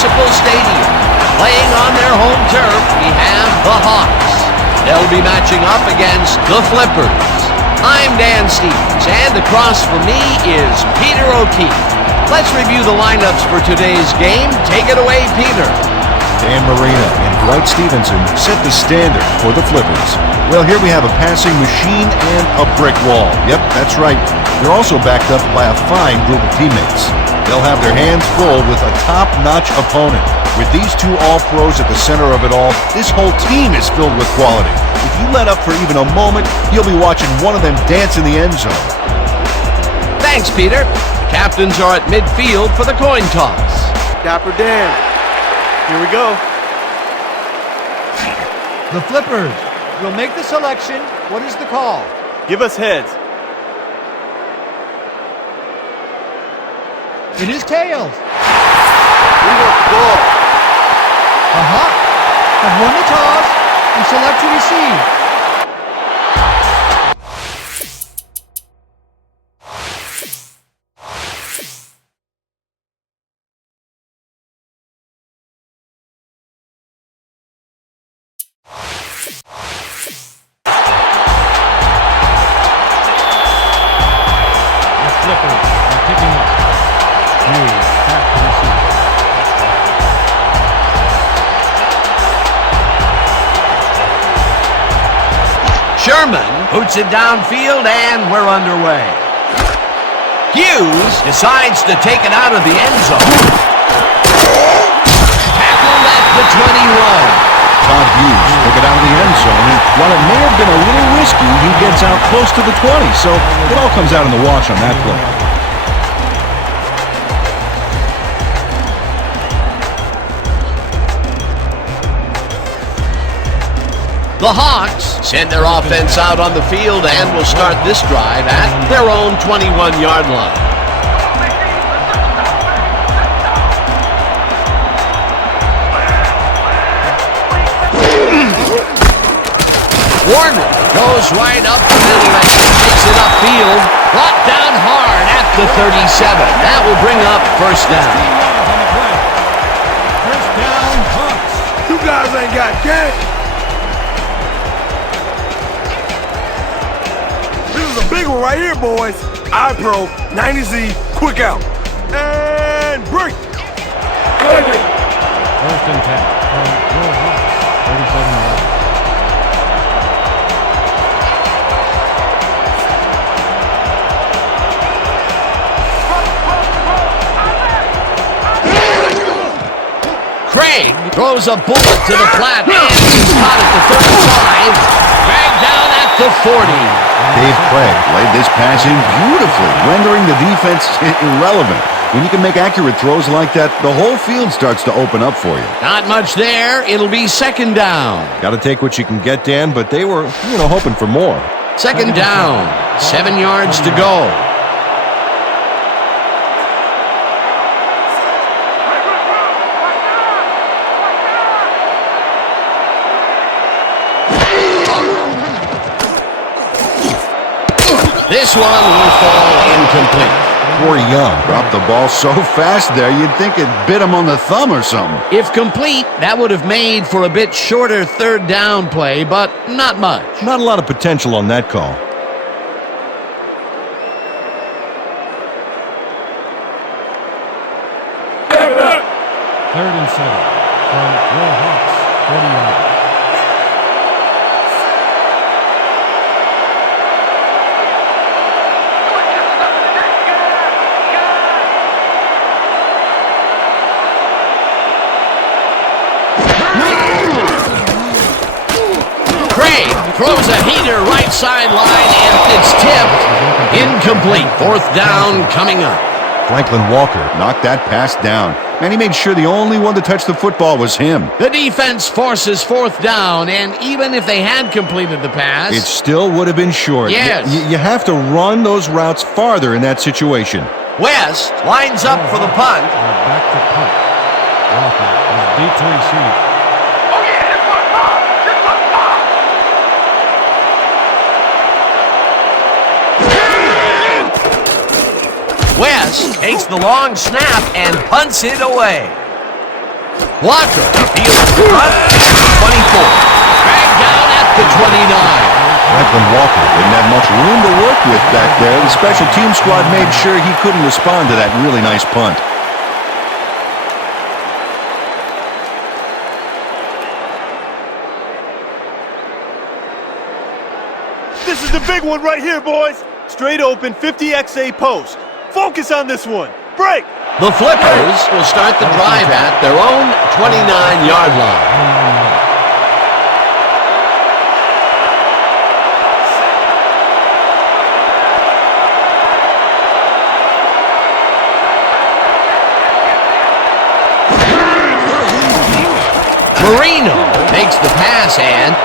Municipal Stadium. Playing on their home turf, we have the Hawks. They'll be matching up against the Flippers. I'm Dan Stevens, and across from me is Peter O'Keefe. Let's review the lineups for today's game. Take it away, Peter. Dan Marino and Dwight Stevenson set the standard for the Flippers. Well, here we have a passing machine and a brick wall. Yep, that's right. They're also backed up by a fine group of teammates. They'll have their hands full with a top-notch opponent. With these two all-pros at the center of it all, this whole team is filled with quality. If you let up for even a moment, you'll be watching one of them dance in the end zone. Thanks, Peter. The captains are at midfield for the coin toss. Dapper Dan. Here we go. The Flippers will make the selection. What is the call? Give us heads. It is tails. We want the ball. Have won the toss and select to receive. Sherman boots it downfield, and we're underway. Hughes decides to take it out of the end zone. Tackled at the 21. Todd Hughes took it out of the end zone, and while it may have been a little risky, he gets out close to the 20, so it all comes out in the wash on that play. The Hawks send their offense out on the field and will start this drive at their own 21-yard line. Warner goes right up the middle and takes it upfield. Brought down hard at the 37. That will bring up first down. First down, Hawks. You guys ain't got game. This is a big one right here, boys. iPro 90Z, quick out. And break. First and 10 from your Hawks. 37 yards. Craig throws a bullet to the flat, and he's caught at the 35. Dragged down at the 40. Dave Craig laid this pass in beautifully, rendering the defense irrelevant. When you can make accurate throws like that, the whole field starts to open up for you. Not much there. It'll be second down. Got to take what you can get, Dan, but they were, hoping for more. Second down. 7 yards to go. This one will fall incomplete. Poor Young dropped the ball so fast there, you'd think it bit him on the thumb or something. If complete, that would have made for a bit shorter third down play, but not much. Not a lot of potential on that call. Third and 7 from your Hawks. 40 yards. Throws a heater right sideline, and it's tipped. Incomplete. Fourth down coming up. Franklin Walker knocked that pass down, and he made sure the only one to touch the football was him. The defense forces fourth down, and even if they had completed the pass, it still would have been short. Yes. You have to run those routes farther in that situation. West lines up for the punt. Back to punt. Walker is deep to receive. West takes the long snap and punts it away. Walker, field front, 24. Dragged down at the 29. Franklin Walker didn't have much room to work with back there. The special team squad made sure he couldn't respond to that really nice punt. This is the big one right here, boys. Straight open 50XA post. Focus on this one. Break! The Flippers will start the drive at their own 29-yard line. Marino takes the pass and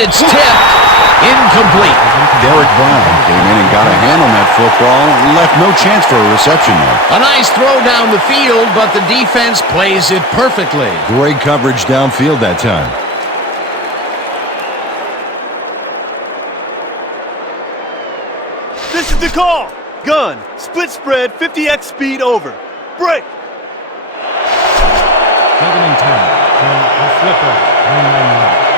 it's tipped. Incomplete. Derek Brown came in and got a hand on that football and left no chance for a reception there. A nice throw down the field, but the defense plays it perfectly. Great coverage downfield that time. This is the call. Gun, split spread, 50X speed over. Break! 2nd and 10 from the Flippers. 29-yard.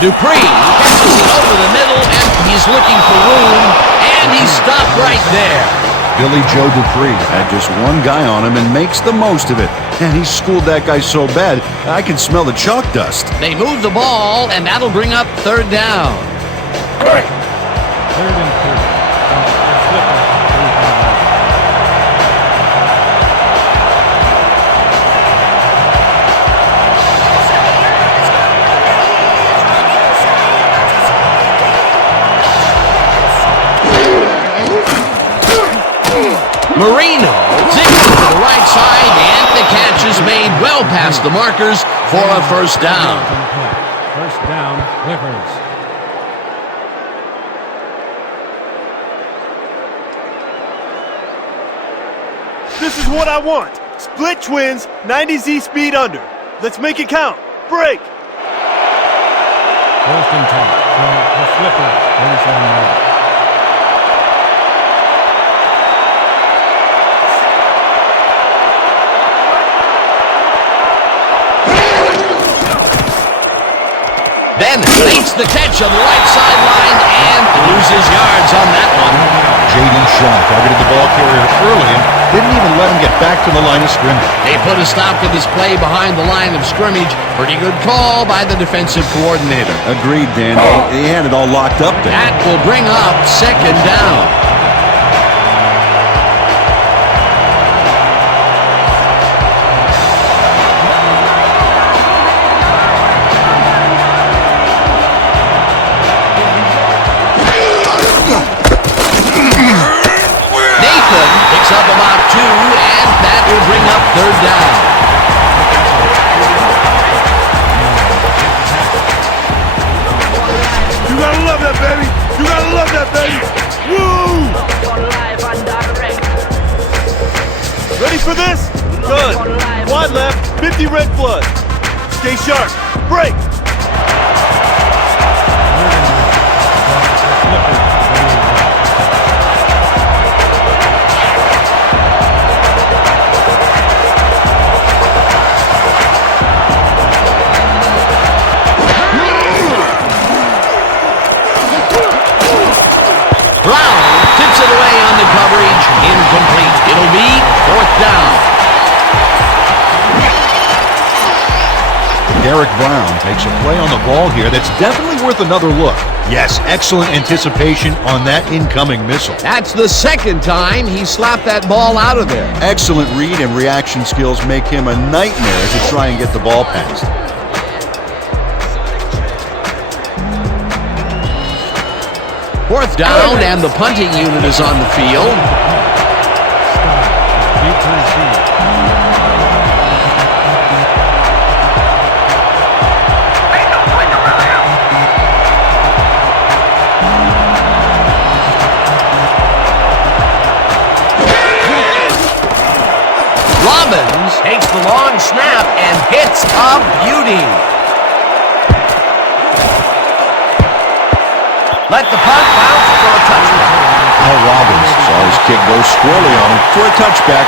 Dupree passes it over the middle, and he's looking for room, and he's stopped right there. Billy Joe Dupree had just one guy on him and makes the most of it. And he schooled that guy so bad, I can smell the chalk dust. They move the ball, and that'll bring up 3rd down. 3rd and 3 from the Flippers. 35-yard. Marino zigs to the right side, and the catch is made well past the markers for a 1st down. 1st down, Flippers. This is what I want. Split twins, 90Z speed under. Let's make it count. Break! 1st and 10 from the Flippers. 37-yard. Then makes the catch on the right sideline and loses yards on that one. J.D. Shaw targeted the ball carrier early and didn't even let him get back to the line of scrimmage. They put a stop to this play behind the line of scrimmage. Pretty good call by the defensive coordinator. Agreed, Dan. He had it all locked up there. That will bring up 2nd down. Up about 2, and that will bring up 3rd down. You gotta love that, baby. You gotta love that, baby. Woo! Ready for this? Gun. Wide left, 50 red flood. Stay sharp. Break! Brown tips it away on the coverage. Incomplete. It'll be 4th down. Derek Brown takes a play on the ball here that's definitely worth another look. Yes, excellent anticipation on that incoming missile. That's the 2nd time he slapped that ball out of there. Excellent read and reaction skills make him a nightmare to try and get the ball past. 4th down, and the punting unit is on the field. Robbins takes the long snap and hits a beauty. Let the punt bounce for a touchdown. Al Robbins saw his kick go squarely on him for a touchback.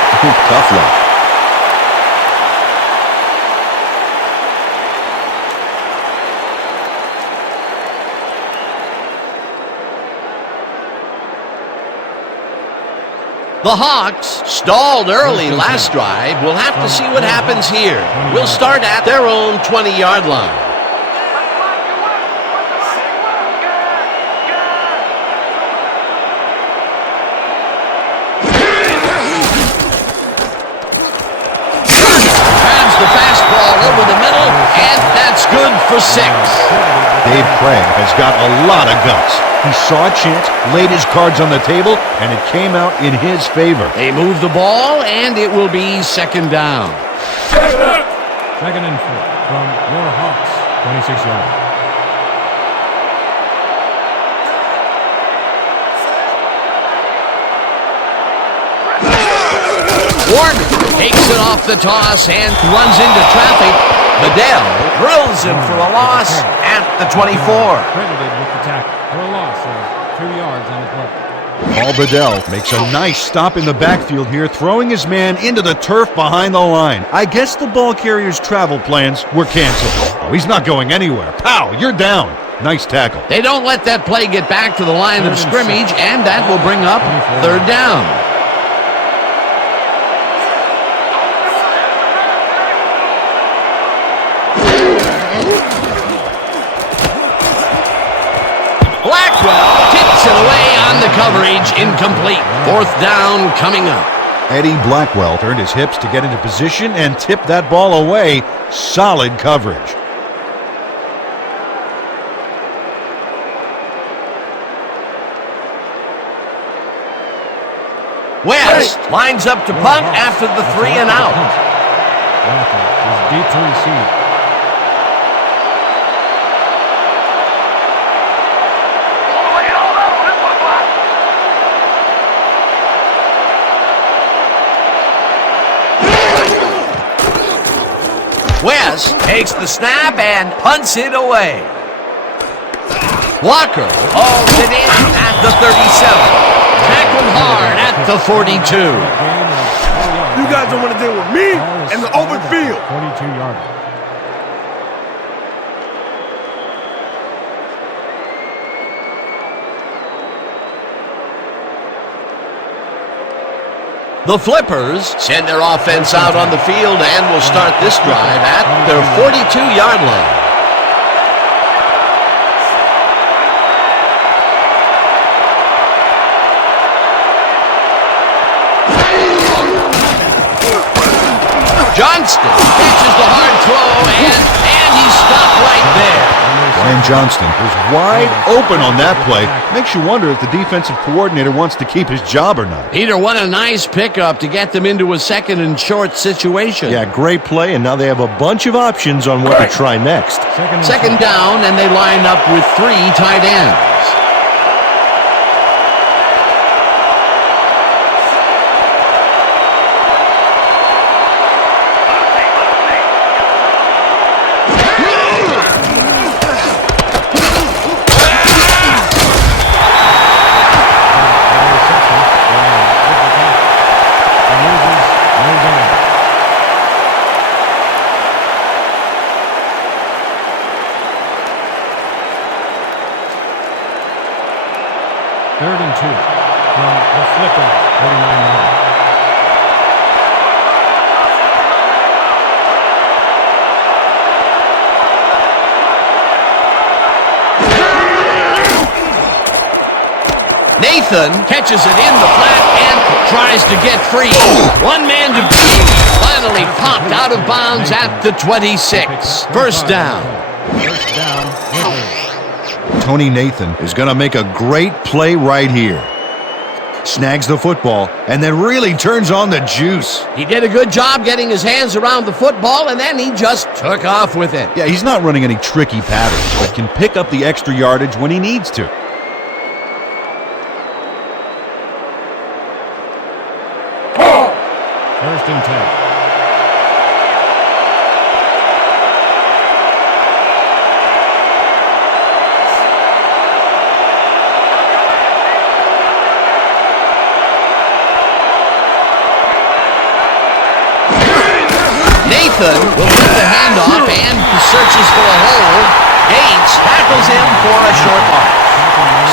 Tough luck. The Hawks stalled early last drive. We'll have to see what happens here. We'll start at their own 20-yard line. Grabs the fastball over the middle, and that's good for 6. Dave Craig has got a lot of guts. He saw a chance, laid his cards on the table, and it came out in his favor. They move the ball, and it will be second down. Second and 4 from your Hawks, 26 yards. Warner takes it off the toss and runs into traffic. Bedell drills him for a loss at the 24. Credited with the tackle for a loss of 2 yards on the play. Paul Bedell makes a nice stop in the backfield here, throwing his man into the turf behind the line. I guess the ball carrier's travel plans were canceled. Oh, he's not going anywhere. Pow, you're down. Nice tackle. They don't let that play get back to the line of scrimmage, and that will bring up third down. Blackwell tips it away on the coverage, incomplete. Fourth down coming up. Eddie Blackwell turned his hips to get into position and tipped that ball away. Solid coverage. West lines up to punt after the 3 and out. Is deep to receive. West takes the snap and punts it away. Walker hauls it in at the 37. Tackled hard at the 42. You guys don't want to deal with me and the open field. 42-yarder. The Flippers send their offense out on the field and will start this drive at their 42-yard line. Johnston catches the hard throw, and he's stopped right there. Brian Johnston was wide open on that play. Makes you wonder if the defensive coordinator wants to keep his job or not. Peter, what a nice pickup to get them into a second and short situation. Yeah, great play, and now they have a bunch of options on what to try next. Second down, and they line up with 3 tight ends. Third and 2 from the Flippers, 49 yards. Nathan catches it in the flat and tries to get free. One man to beat. Finally popped out of bounds at the 26. First down. First down, Flippers. Tony Nathan is going to make a great play right here. Snags the football and then really turns on the juice. He did a good job getting his hands around the football, and then he just took off with it. Yeah, he's not running any tricky patterns, but can pick up the extra yardage when he needs to. First and 10. Ethan will get the handoff and searches for a hole. Gates tackles him for a short loss.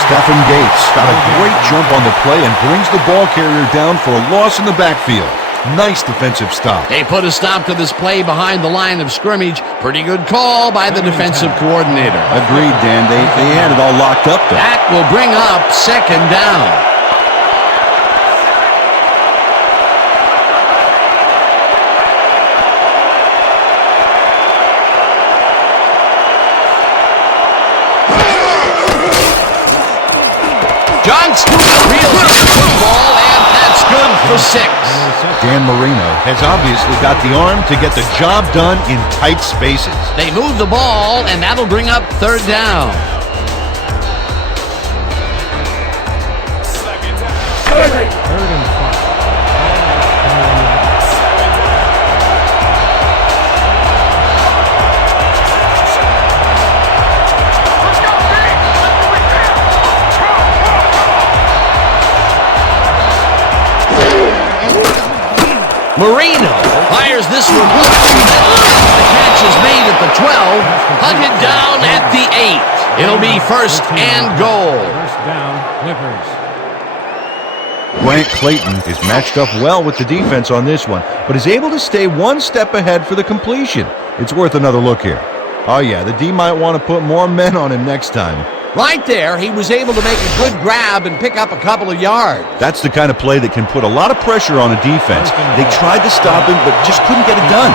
Stephen Gates got a great jump on the play and brings the ball carrier down for a loss in the backfield. Nice defensive stop. They put a stop to this play behind the line of scrimmage. Pretty good call by the defensive coordinator. Agreed, Dan. They had it all locked up there. That will bring up second down. Johnston reels in the football, and that's good for 6. Dan Marino has obviously got the arm to get the job done in tight spaces. They move the ball, and that'll bring up third down. Third and 5. Marino fires this one. The catch is made at the 12, hunted down at the 8. It'll be first and goal. First down, Clippers. Grant Clayton is matched up well with the defense on this one, but is able to stay one step ahead for the completion. It's worth another look here. Oh yeah, the D might want to put more men on him next time. Right there, he was able to make a good grab and pick up a couple of yards. That's the kind of play that can put a lot of pressure on a defense. They tried to stop him, but just couldn't get it done.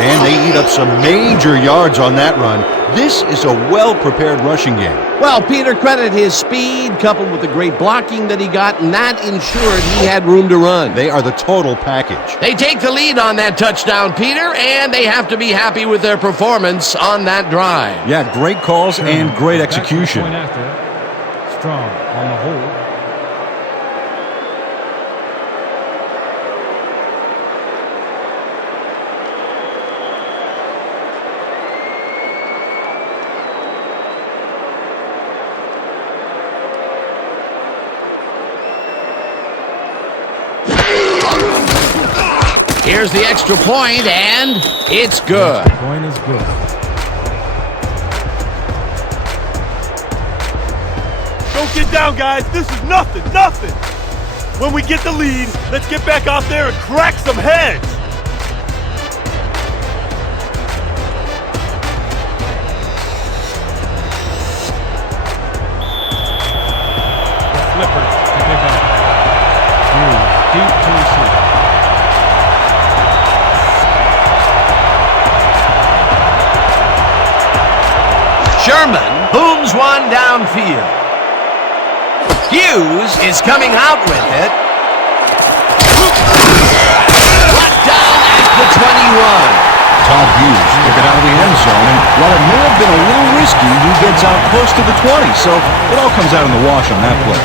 And they eat up some major yards on that run. This is a well-prepared rushing game. Well, Peter, credit his speed coupled with the great blocking that he got, and that ensured he had room to run. They are the total package. They take the lead on that touchdown, Peter, and they have to be happy with their performance on that drive. Yeah, great calls and great execution. Point after. Strong on the hold. Here's the extra point, and it's good. The point is good. Don't get down, guys. This is nothing. When we get the lead, let's get back out there and crack some heads. The Clippers to pick up. Deep to receive. Sherman booms one downfield. Hughes is coming out with it. Brought down at the 21. Todd Hughes took it out of the end zone, and while it may have been a little risky, he gets out close to the 20, so it all comes out in the wash on that play.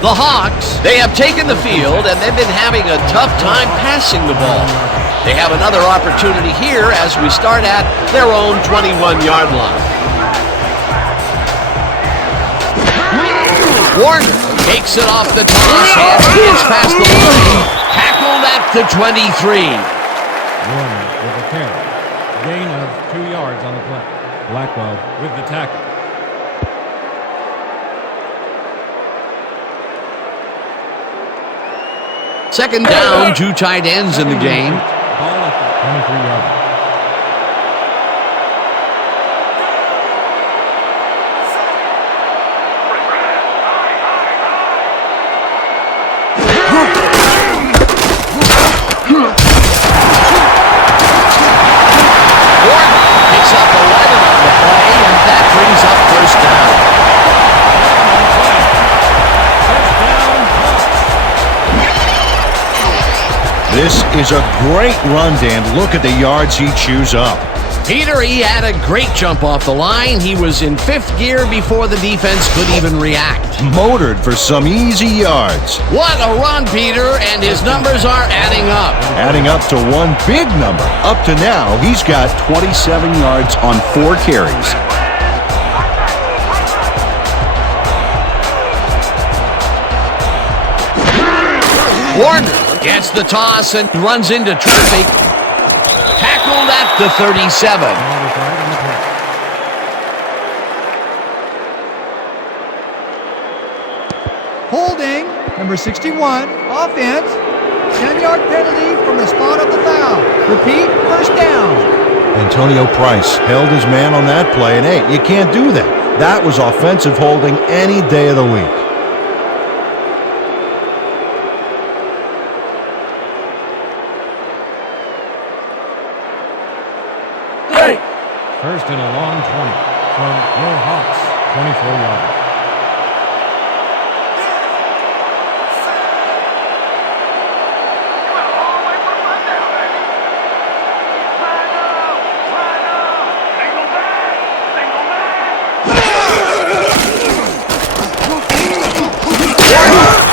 The Hawks, they have taken the field, and they've been having a tough time passing the ball. They have another opportunity here as we start at their own 21-yard line. Warner takes it off the toss and gets past the line. Tackled at the 23. Warner with a carry. Gain of 2 yards on the play. Blackwell with the tackle. Second down, 2 tight ends in the game. Ball at the 23-yard line. Warner picks up 11 on the play, and that brings up first down. This is a great run, Dan. Look at the yards he chews up. Peter, he had a great jump off the line. He was in fifth gear before the defense could even react. Motored for some easy yards. What a run, Peter, and his numbers are adding up. Adding up to one big number. Up to now, he's got 27 yards on 4 carries. Warner gets the toss and runs into traffic. Tackled at the 37. Holding, number 61, offense, 10-yard penalty from the spot of the foul. Repeat, first down. Antonio Price held his man on that play, and hey, you can't do that. That was offensive holding any day of the week. First and a long 20 from your Hawks, 24 yards.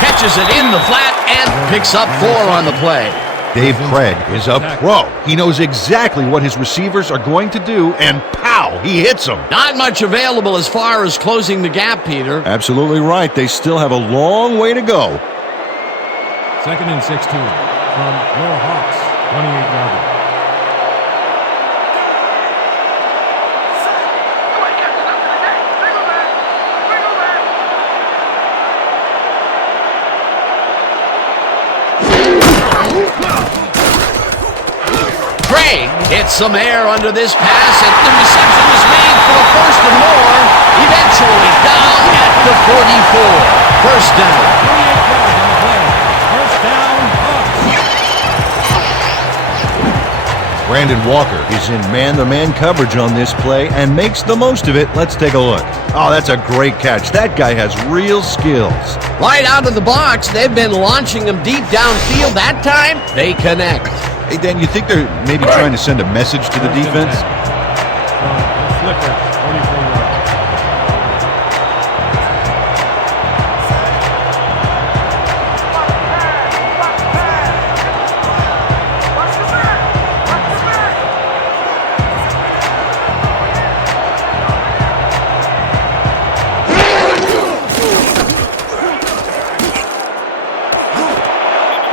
Catches it in the flat and picks up 4 on the play. Dave Craig is a pro. He knows exactly what his receivers are going to do, and pow, he hits them. Not much available as far as closing the gap, Peter. Absolutely right. They still have a long way to go. Second and 16 from your Hawks, 28 yards. Craig hits some air under this pass, and the reception is made for a first and more. Eventually down at the 44. First down. 28 yards on the play. First down, Hawks. Brandon Walker is in man-to-man coverage on this play and makes the most of it. Let's take a look. Oh, that's a great catch. That guy has real skills. Right out of the box, they've been launching them deep downfield. That time, they connect. Hey, Dan, you think they're maybe trying to send a message to the defense? Flipper, 44 yards.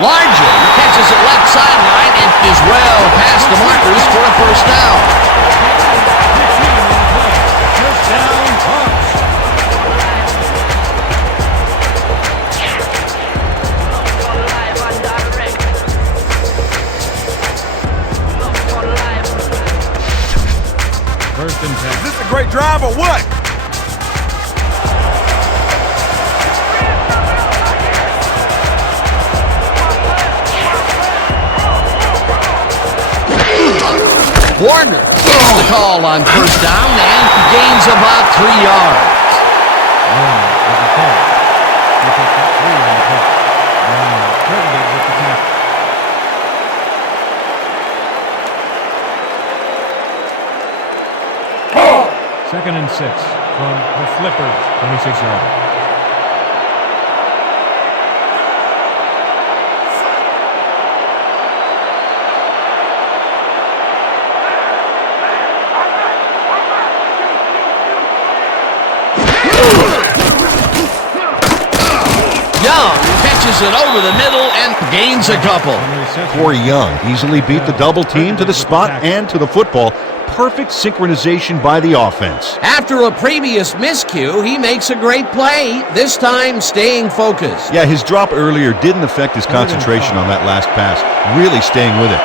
Larger catches it left sideline and is well past the markers for a first down. First down, Hawks. First and 10. Is this a great drive or what? Warner gets the call on first down and gains about 3 yards. Warner with the carry. He picked up 3 on the play. Warner credited with the tackle. Second and 6 from the Flippers, 26 yards. Young catches it over the middle and gains a couple. Corey Young easily beat the double team to the spot and to the football. Perfect synchronization by the offense. After a previous miscue, he makes a great play, this time staying focused. Yeah, his drop earlier didn't affect his concentration on that last pass. Really staying with it.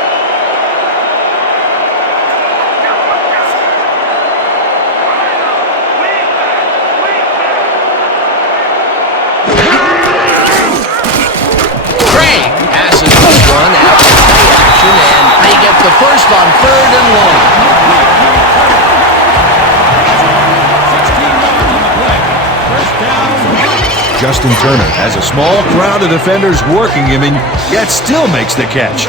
Craig passes this one after play action, and they get the first on 3rd and long. 16 yards on the play. First down. Justin Turner has a small crowd of defenders working him and yet still makes the catch.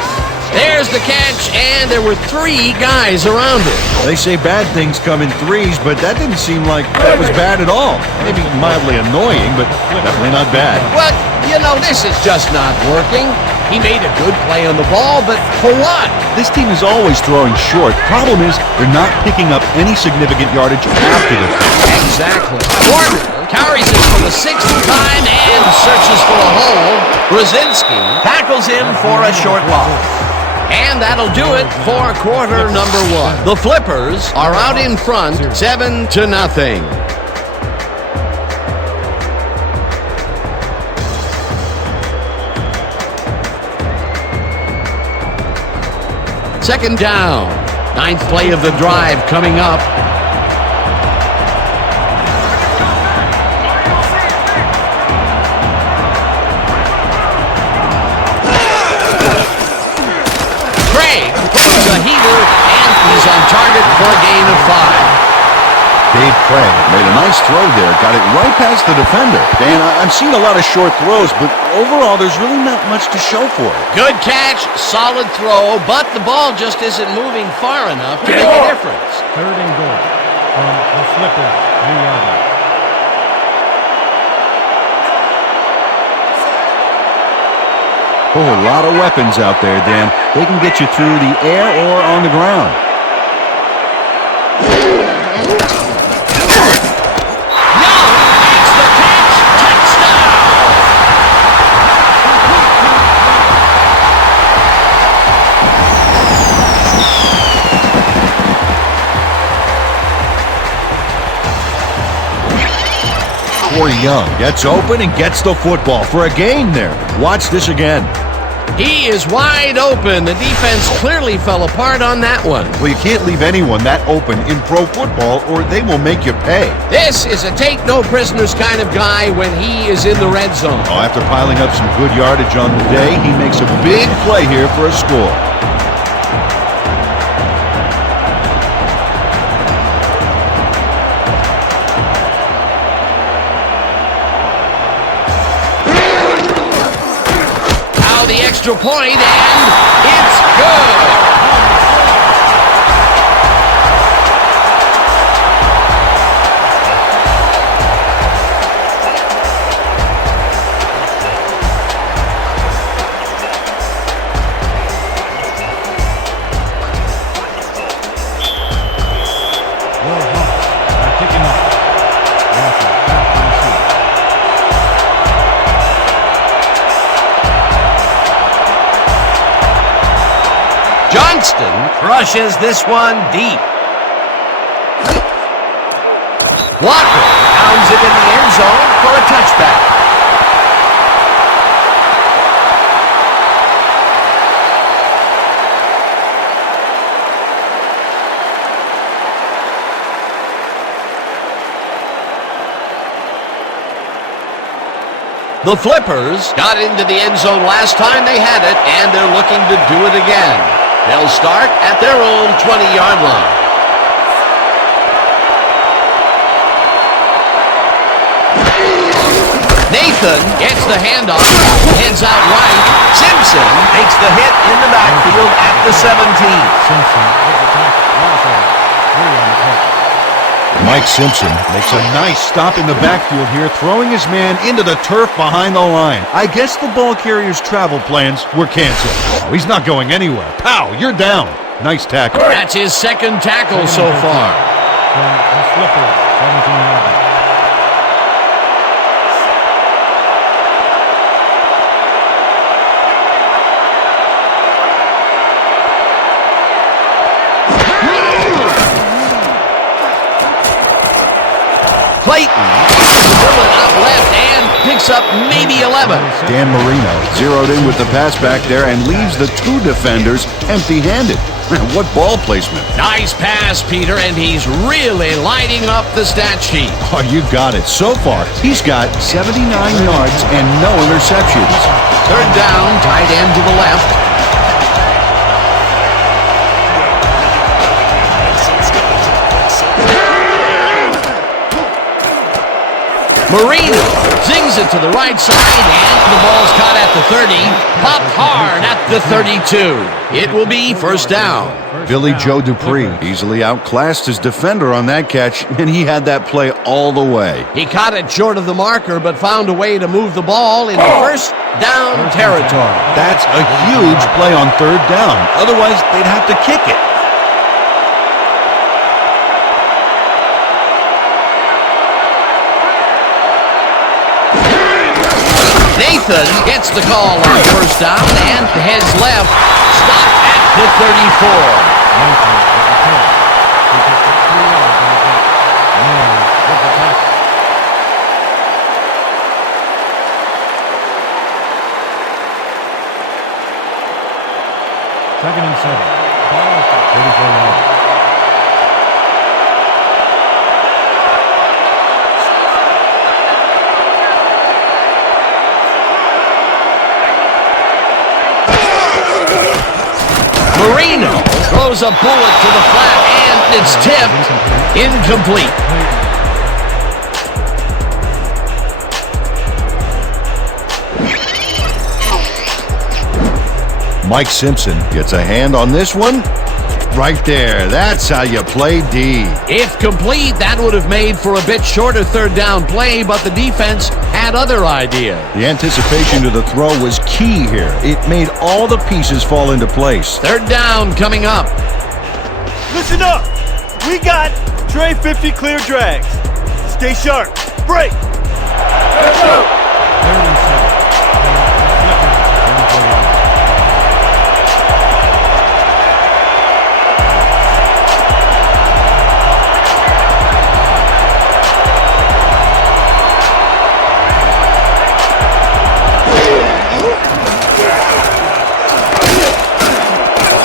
There's the catch, and there were 3 guys around him. They say bad things come in threes, but that didn't seem like that was bad at all. Maybe mildly annoying, but definitely not bad. Well, you know, this is just not working. He made a good play on the ball, but for what? This team is always throwing short. Problem is, they're not picking up any significant yardage after the catch. Exactly. Warner carries it for the 6th time and searches for a hole. Brzezinski tackles him for a short loss. And that'll do it for quarter number 1. The Flippers are out in front, 7-0. Second down. 9th play of the drive coming up. Craig throws a heater, and he's on target for a gain of 5. Dave Craig made a nice throw there, got it right past the defender. Dan, I'm seeing a lot of short throws, but overall there's really not much to show for it. Good catch, solid throw, but the ball just isn't moving far enough to make a difference. 3rd and goal from the Flippers, 3 yards. Oh, a lot of weapons out there, Dan. They can get you through the air or on the ground. Corey Young gets open and gets the football for a gain there. Watch this again. He is wide open. The defense clearly fell apart on that one. Well, you can't leave anyone that open in pro football or they will make you pay. This is a take-no-prisoners kind of guy when he is in the red zone. Oh, after piling up some good yardage on the day, he makes a big play here for a score. The extra point, and it's good. Johnston crushes this one deep. Walker pounds it in the end zone for a touchback. The Flippers got into the end zone last time they had it, and they're looking to do it again. They'll start at their own 20-yard line. Nathan gets the handoff, heads out right. Simpson makes the hit in the backfield at the 17. Simpson with the tackle. Also, 3 on the play. Mike Simpson makes a nice stop in the backfield here, throwing his man into the turf behind the line. I guess the ball carrier's travel plans were canceled. Oh, he's not going anywhere. Pow, you're down. Nice tackle. That's his 2nd tackle so far. From the Flippers, 17 yards. Clayton dribbling out left and picks up maybe 11. Dan Marino zeroed in with the pass back there and leaves the 2 defenders empty-handed. What ball placement. Nice pass, Peter, and he's really lighting up the stat sheet. Oh, you got it. So far, he's got 79 yards and no interceptions. 3rd down, tight end to the left. Marino zings it to the right side, and the ball's caught at the 30, popped hard at the 32. It will be first down. Billy Joe Dupree easily outclassed his defender on that catch, and he had that play all the way. He caught it short of the marker, but found a way to move the ball into first down territory. That's a huge play on third down. Otherwise, they'd have to kick it. Nathan gets the call on first down and heads left. Stopped at the 34. Second and 7. Ball at the 34 yards. Marino throws a bullet to the flat, and it's tipped. Incomplete. Mike Simpson gets a hand on this one. Right there. That's how you play D. If complete, that would have made for a bit shorter third down play, but the defense had other ideas. The anticipation to the throw was key here. It made all the pieces fall into place. Third down coming up. Listen up. We got Trey 50 clear drags. Stay sharp. Break. Let's go. Third and 7.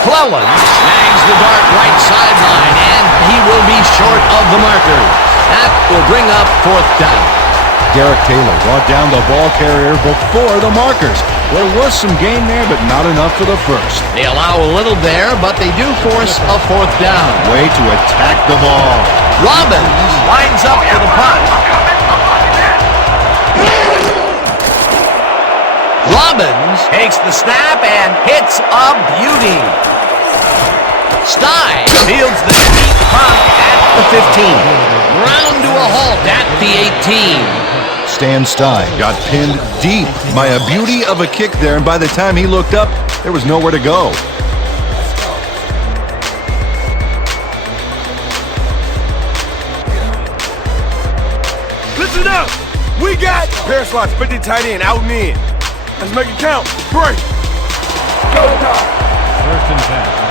McClellan snags the dart right sideline, and he will be short of the markers. That will bring up fourth down. Derek Taylor brought down the ball carrier before the markers. There was some gain there, but not enough for the first. They allow a little there, but they do force a fourth down. Way to attack the ball. Robbins lines up for the punt. Robbins takes the snap and hits a beauty. Stein fields the deep punt at the 15. Ground to a halt at the 18. Stan Stein got pinned deep by a beauty of a kick there, and by the time he looked up, there was nowhere to go. Listen up. We got pair slots 50 tight end out and in. Let's make it count. Break. Go time. First and 10.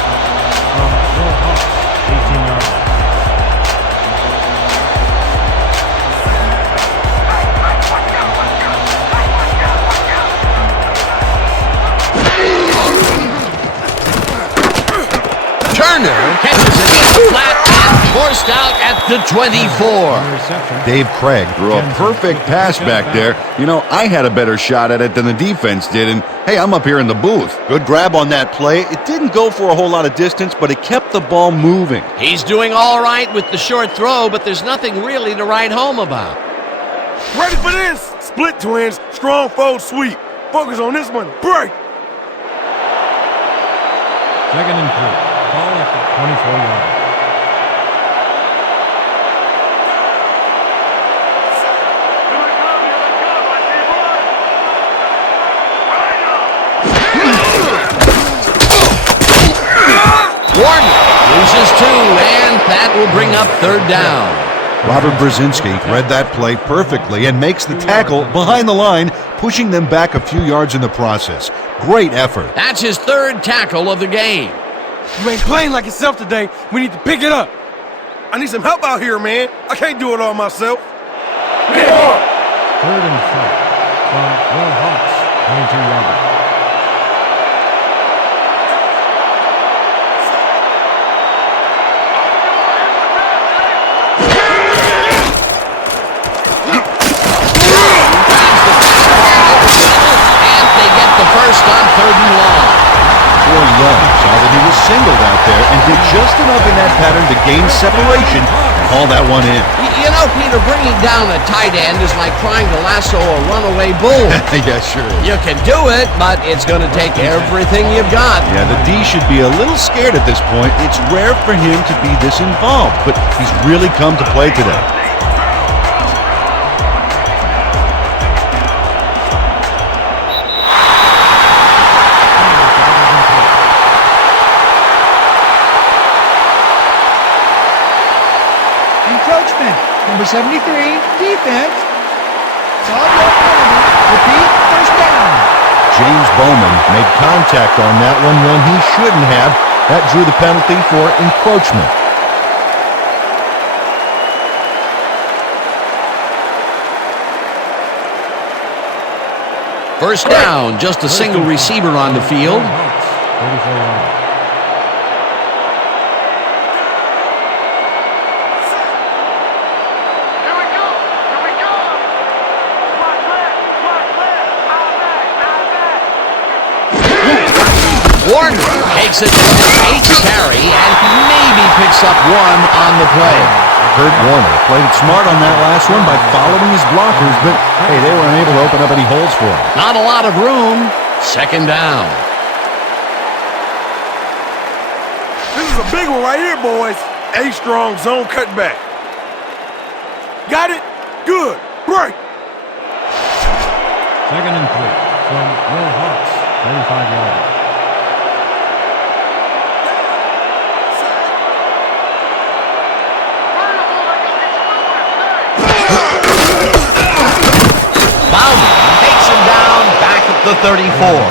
From Will Hawks, 18 yards. Turner catches it flat and forced out at the 24. Dave Craig threw a perfect pass back there. You know, I had a better shot at it than the defense did, and hey, I'm up here in the booth. Good grab on that play. It didn't go for a whole lot of distance, but it kept the ball moving. He's doing all right with the short throw, but there's nothing really to write home about. Ready for this? Split twins, strong fold sweep. Focus on this one. Break. Second and 3. Ball at the 24 yards. Warner loses 2, and that will bring up third down. Robert Brzezinski read that play perfectly and makes the tackle behind the line, pushing them back a few yards in the process. Great effort. That's his third tackle of the game. You ain't playing like yourself today. We need to pick it up. I need some help out here, man. I can't do it all myself. Third and 5. From Will Hawks, 22 yards. First on third and long. Troy Young saw that he was singled out there and did just enough in that pattern to gain separation and haul that one in. You know, Well, Peter, bringing down a tight end is like trying to lasso a runaway bull. Yeah, sure is. You can do it, but it's going to take everything you've got. Yeah, the D should be a little scared at this point. It's rare for him to be this involved, but he's really come to play today. Encroachment. Number 73, defense. Solid penalty. Repeat, first down. James Bowman made contact on that one when he shouldn't have. That drew the penalty for encroachment. First down, just a single receiver on the field. 34 yards. Warner takes it to his 8th carry and maybe picks up one on the play. Kurt Warner played it smart on that last one by following his blockers, but hey, they were unable to open up any holes for him. Not a lot of room. Second down. This is a big one right here, boys. A strong zone cutback. Got it? Good. Break. Second and 3 from Will Hawks, 35 yards. Takes him down back at the 34.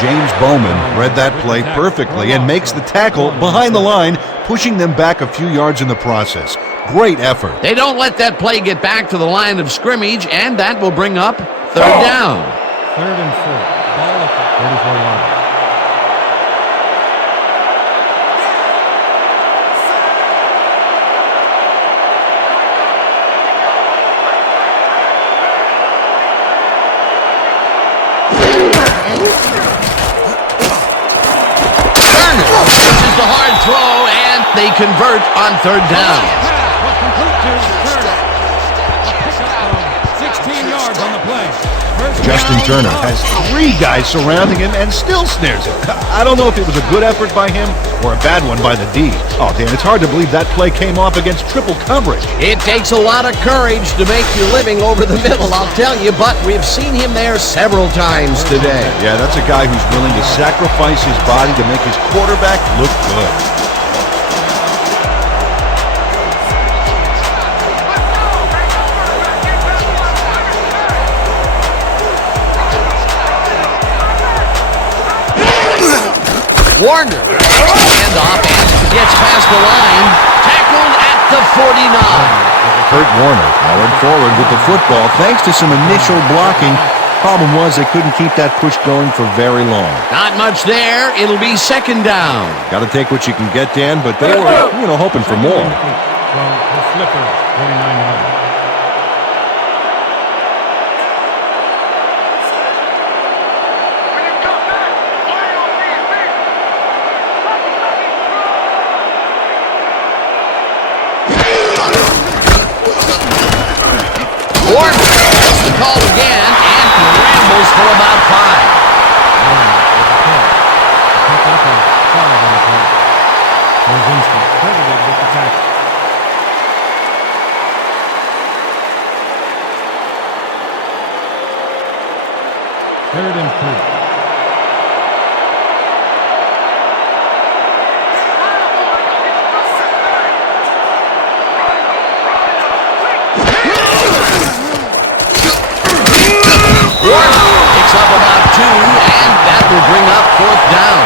James Bowman read that play perfectly and makes the tackle behind the line, pushing them back a few yards in the process. Great effort. They don't let that play get back to the line of scrimmage, and that will bring up third down. Third and 4. Ball at the 34 yards. Pitches the hard throw, and they convert on third down. Was complete to Turner. A pickup of 16 yards on the play. Justin Turner has 3 guys surrounding him and still snares him. I don't know if it was a good effort by him or a bad one by the D. Oh, Dan, it's hard to believe that play came off against triple coverage. It takes a lot of courage to make your living over the middle, I'll tell you, but we've seen him there several times today. Yeah, that's a guy who's willing to sacrifice his body to make his quarterback look good. Warner, handoff, and gets past the line, tackled at the 49. Kurt Warner powered forward with the football thanks to some initial blocking. Problem was they couldn't keep that push going for very long. Not much there. It'll be second down. Got to take what you can get, Dan, but they were, hoping for more. From the Flippers, 49 yards. Warner gets the call again and rambles for about 5. Pick up a 5 on the play. Rosinski credited with the tackle. Third and 3. Picks up about 2, and that will bring up fourth down.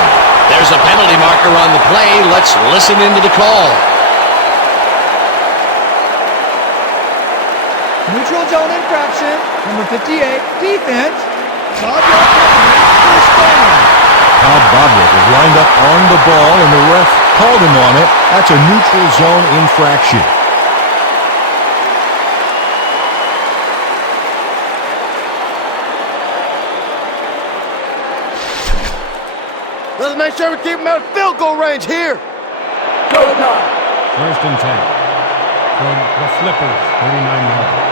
There's a penalty marker on the play. Let's listen into the call. Neutral zone infraction. Number 58, defense. Solid penalty, first down. Todd Bobwick was lined up on the ball, and the ref called him on it. That's a neutral zone infraction. Let's make sure we keep him out of field goal range here. Go now. First and 10. from the Flippers, 39 yards.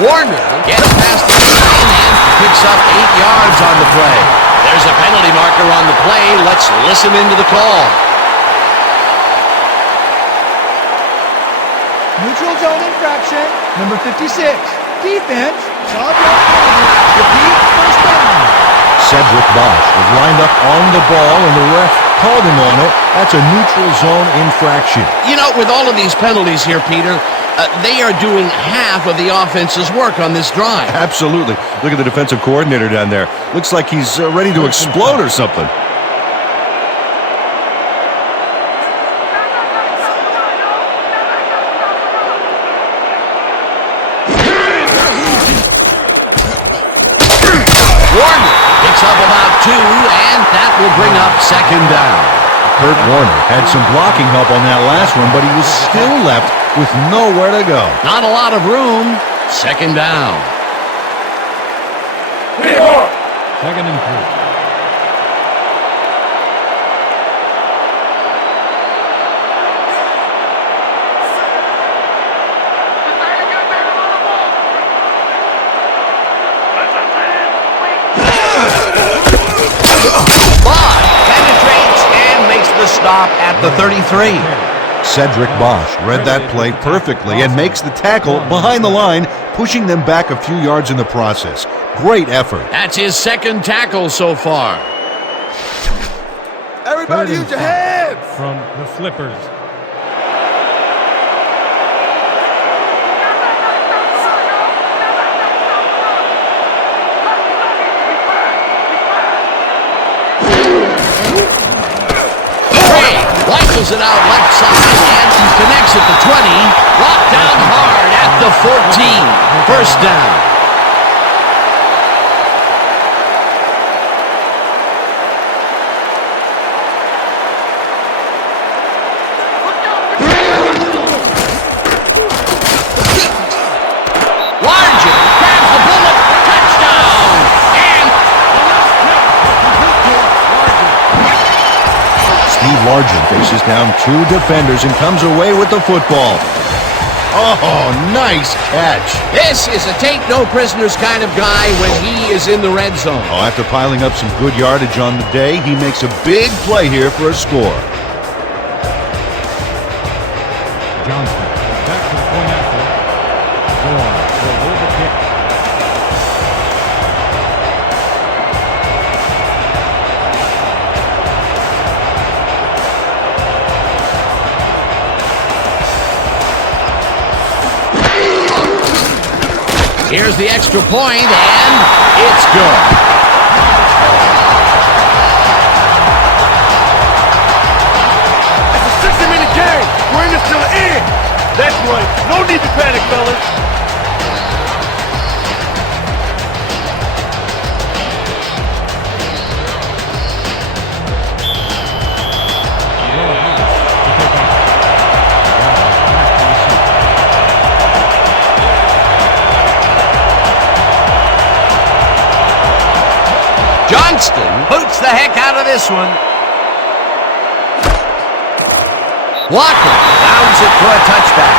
Warner gets past the line and picks up 8 yards on the play. There's a penalty marker on the play. Let's listen into the call. Neutral zone infraction, number 56. Defense, shove your penalty. Repeat, first down. Cedric Bosch was lined up on the ball, and the ref called him on it. That's a neutral zone infraction. You know, with all of these penalties here, Peter, they are doing half of the offense's work on this drive. Absolutely. Look at the defensive coordinator down there. Looks like he's ready to explode or something. Warner picks up about 2, and that will bring up second down. Kurt Warner had some blocking help on that last one, but he was still left with nowhere to go. Not a lot of room. Second down. Second and 3. Bosch penetrates and makes the stop at the 33. Cedric Bosch read that play perfectly and makes the tackle behind the line, pushing them back a few yards in the process. Great effort. That's his second tackle so far. Everybody use your hands. From the Flippers. Rifles it out left side, and he connects at the 20. Brought down hard at the 14. First down. Largent grabs the bullet. Touchdown. And Steve Largent faces down 2 defenders and comes away with the football. Oh, nice catch. this is a take-no-prisoners kind of guy when he is in the red zone. Oh, after piling up some good yardage on the day, he makes a big play here for a score. Johnson back to the point after. Gore will hold the kick. Here's the extra point, and it's good. It's a 60-minute game. We're in this till the end. That's right. No need to panic, fellas. Johnston boots the heck out of this one. Walker bounds it for a touchback.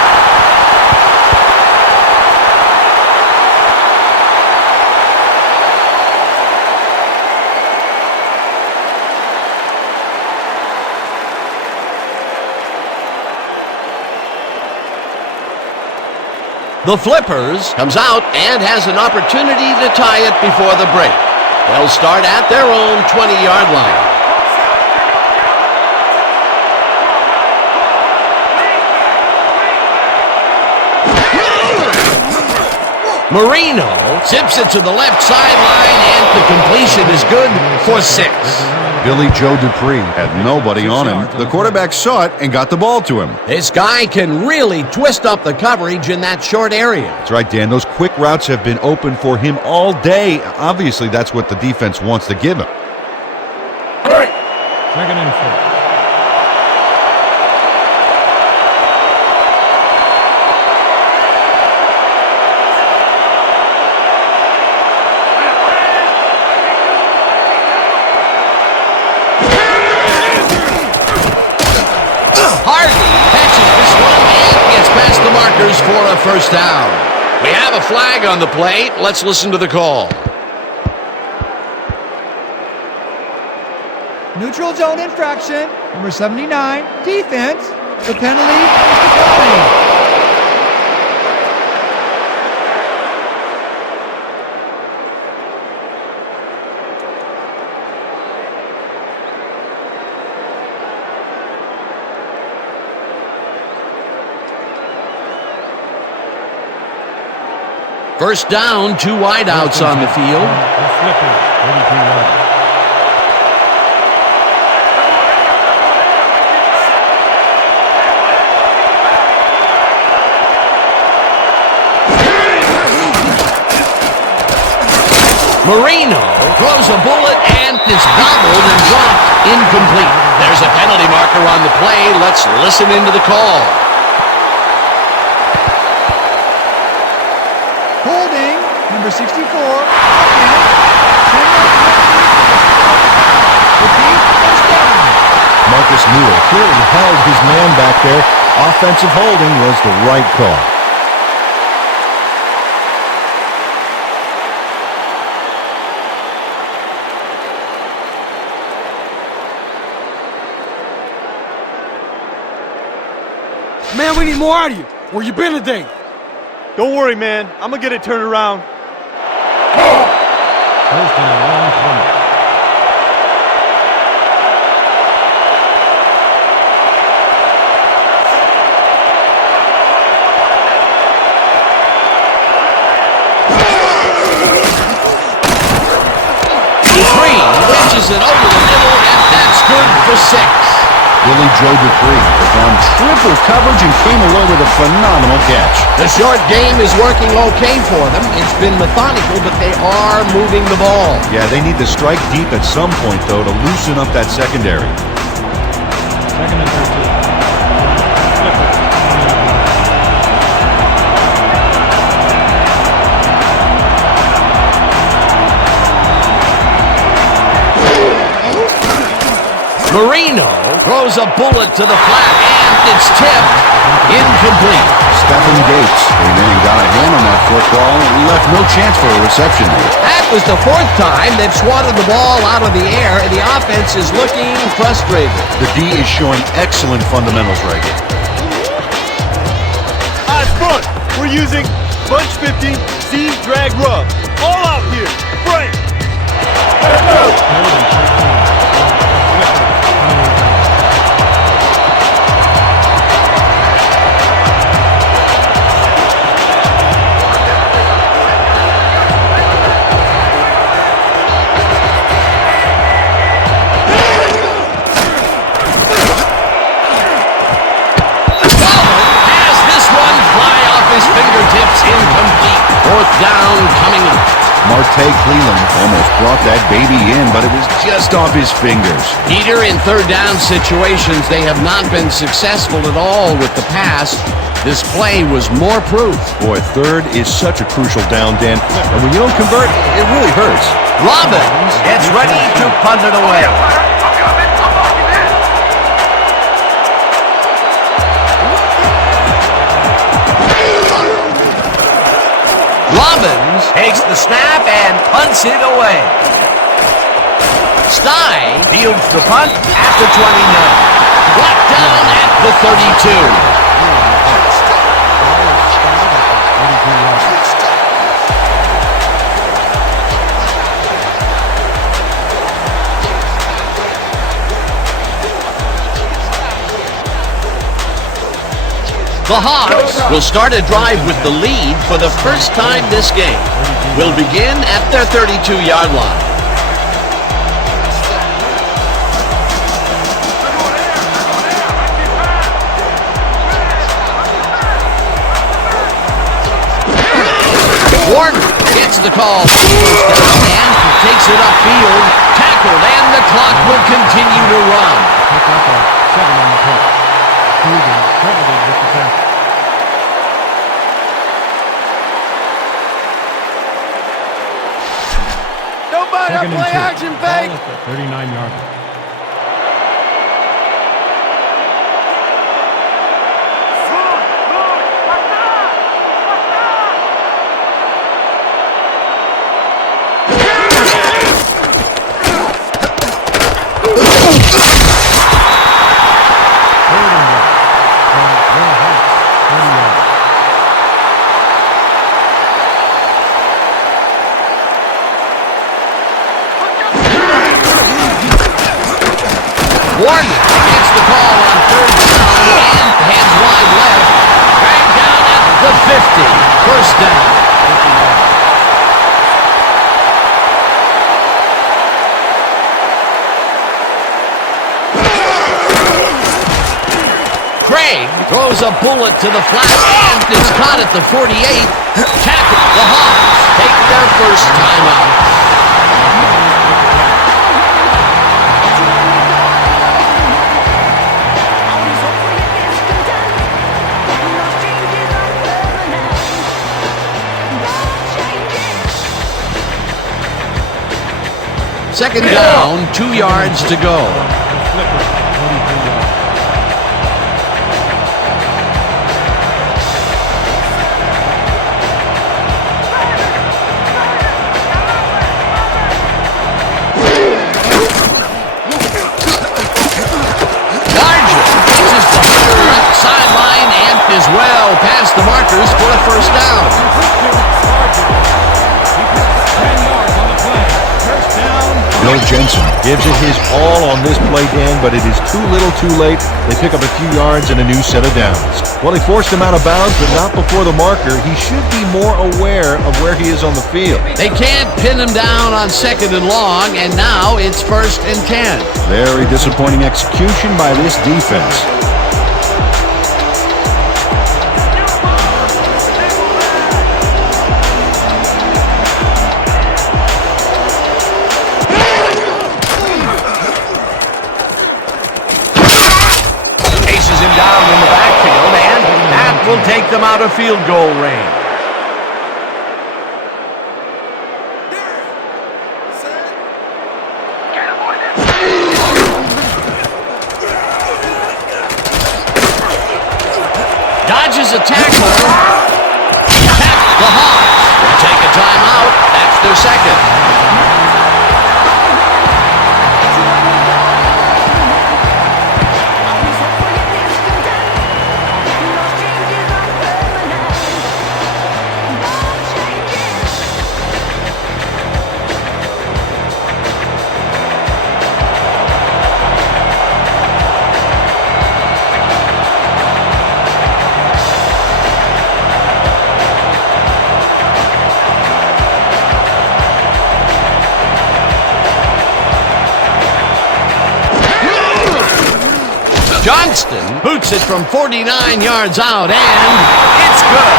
The Flippers comes out and has an opportunity to tie it before the break. They'll start at their own 20-yard line. Marino zips it to the left sideline, and the completion is good for 6. Billy Joe Dupree had nobody on him. The quarterback saw it and got the ball to him. This guy can really twist up the coverage in that short area. That's right, Dan. Those quick routes have been open for him all day. Obviously, that's what the defense wants to give him. Second and 4. Hardy catches this one and gets past the markers for a first down. We have a flag on the plate. Let's listen to the call. Neutral zone infraction, number 79, defense. The penalty is declined. First down, 2 wideouts on the field. The Flippers, 32 yards. Marino throws a bullet and is gobbled and dropped incomplete. There's a penalty marker on the play. Let's listen into the call. Holding, number 64, Repeat, first down. Marcus Newell clearly held his man back there. Offensive holding was the right call. Man, we need more out of you. Where you been today? Don't worry, man. I'm going to get it turned around. First and a long 20. Pitches it over the middle, and that's good for 6. Billy Joe Dupree took on triple coverage and came away with a phenomenal catch. The short game is working okay for them. It's been methodical, but they are moving the ball. Yeah, they need to strike deep at some point, though, to loosen up that secondary. Second and 13. Flippers. Marino throws a bullet to the flat, and it's tipped. Incomplete. Stephen Gates came in and got a hand on that football and left no chance for a reception there. That was the 4th time they've swatted the ball out of the air, and the offense is looking frustrated. The D is showing excellent fundamentals right here. Eyes front. We're using bunch 50, seam, drag, rub. All out here. Break. Incomplete. 4th down coming up. Marte Cleland almost brought that baby in, but it was just off his fingers. Peter, in 3rd down situations, they have not been successful at all with the pass. This play was more proof. Boy, 3rd is such a crucial down, Dan. And when you don't convert, it really hurts. Robbins gets ready to punt it away. Robbins takes the snap and punts it away. Stye fields the punt at the 29. Brought down at the 32. The Hawks will start a drive with the lead for the first time this game. Will begin at their 32-yard line. Warden gets the call for first down and takes it upfield. Tackled, and the clock will continue to run. Pick up a 7 on the play. Coogan credited with the tackle. Nobody Second and play 2. action fake. 39 yards. Warner gets the call on third down and hands wide left. Dragged down at the 50. First down. Craig throws a bullet to the flat and is caught at the 48. Tackle. The Hawks take their first timeout. Second down, 2 yards to go. Sideline and is well past the markers for a first down. Bill Jensen gives it his all on this play, Dan, but it is too little too late. They pick up a few yards and a new set of downs. Well, he forced him out of bounds, but not before the marker. He should be more aware of where he is on the field. They can't pin him down on 2nd and long, and now it's 1st and 10. Very disappointing execution by this defense. Down in the backfield, and that will take them out of field goal range. Dodges a tackle. The Hawks will take a timeout. That's their second. Johnston boots it from 49 yards out, and it's good.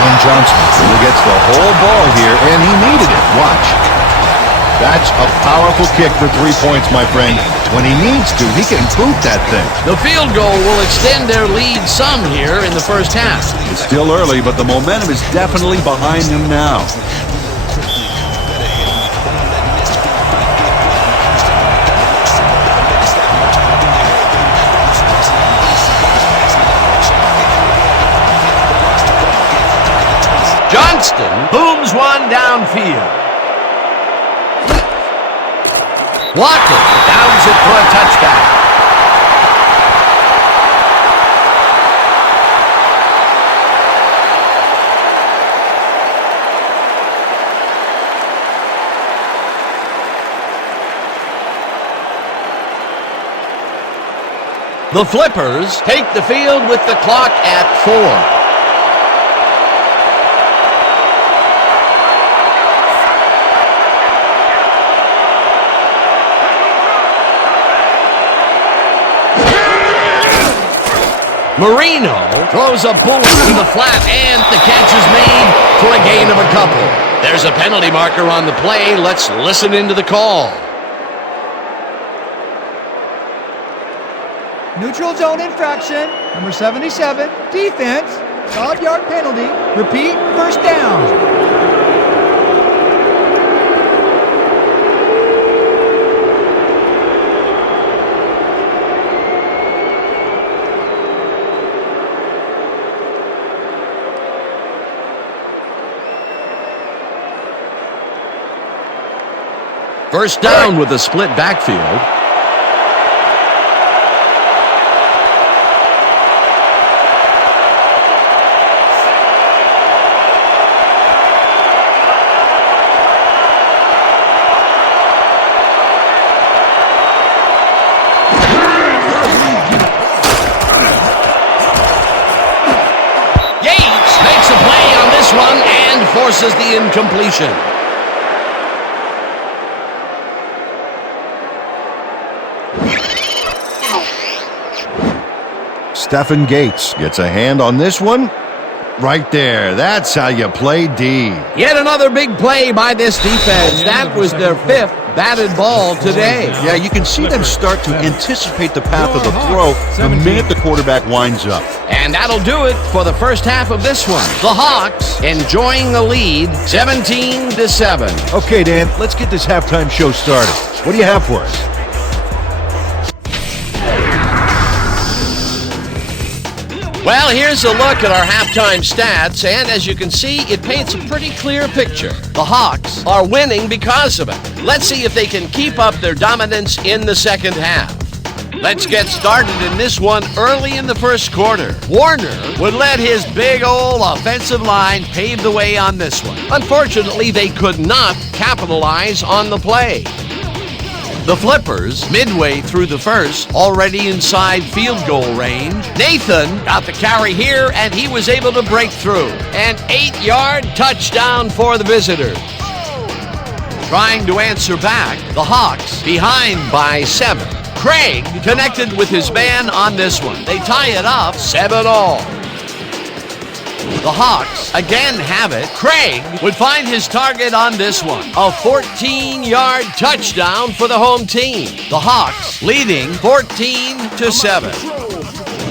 Ron Johnston really gets the whole ball here, and he needed it. Watch. That's a powerful kick for 3 points, my friend. When he needs to, he can boot that thing. The field goal will extend their lead some here in the first half. It's still early, but the momentum is definitely behind them now. Johnston booms one downfield. Walker downs it for a touchdown. The Flippers take the field with the clock at 4. Marino throws a bullet to the flat, and the catch is made for a gain of a couple. There's a penalty marker on the play. Let's listen into the call. Neutral zone infraction, number 77, defense, 5-yard penalty. Repeat, first down. First down with a split backfield. forces the incompletion. Stephen Gates gets a hand on this one. Right there. That's how you play D. Yet another big play by this defense. That was their 5th batted ball today. Yeah, you can see them start to anticipate the path of the throw the minute the quarterback winds up. And that'll do it for the first half of this one. The Hawks enjoying the lead, 17-7. Okay, Dan, let's get this halftime show started. What do you have for us? Well, here's a look at our halftime stats, and as you can see, it paints a pretty clear picture. The Hawks are winning because of it. Let's see if they can keep up their dominance in the second half. Let's get started in this one early in the first quarter. Warner would let his big old offensive line pave the way on this one. Unfortunately, they could not capitalize on the play. The Flippers, midway through the first, already inside field goal range. Nathan got the carry here, and he was able to break through. An 8-yard touchdown for the visitors. Trying to answer back, the Hawks behind by 7. Craig connected with his man on this one. They tie it up 7-all. The Hawks again have it. Craig would find his target on this one. A 14-yard touchdown for the home team. The Hawks leading 14-7.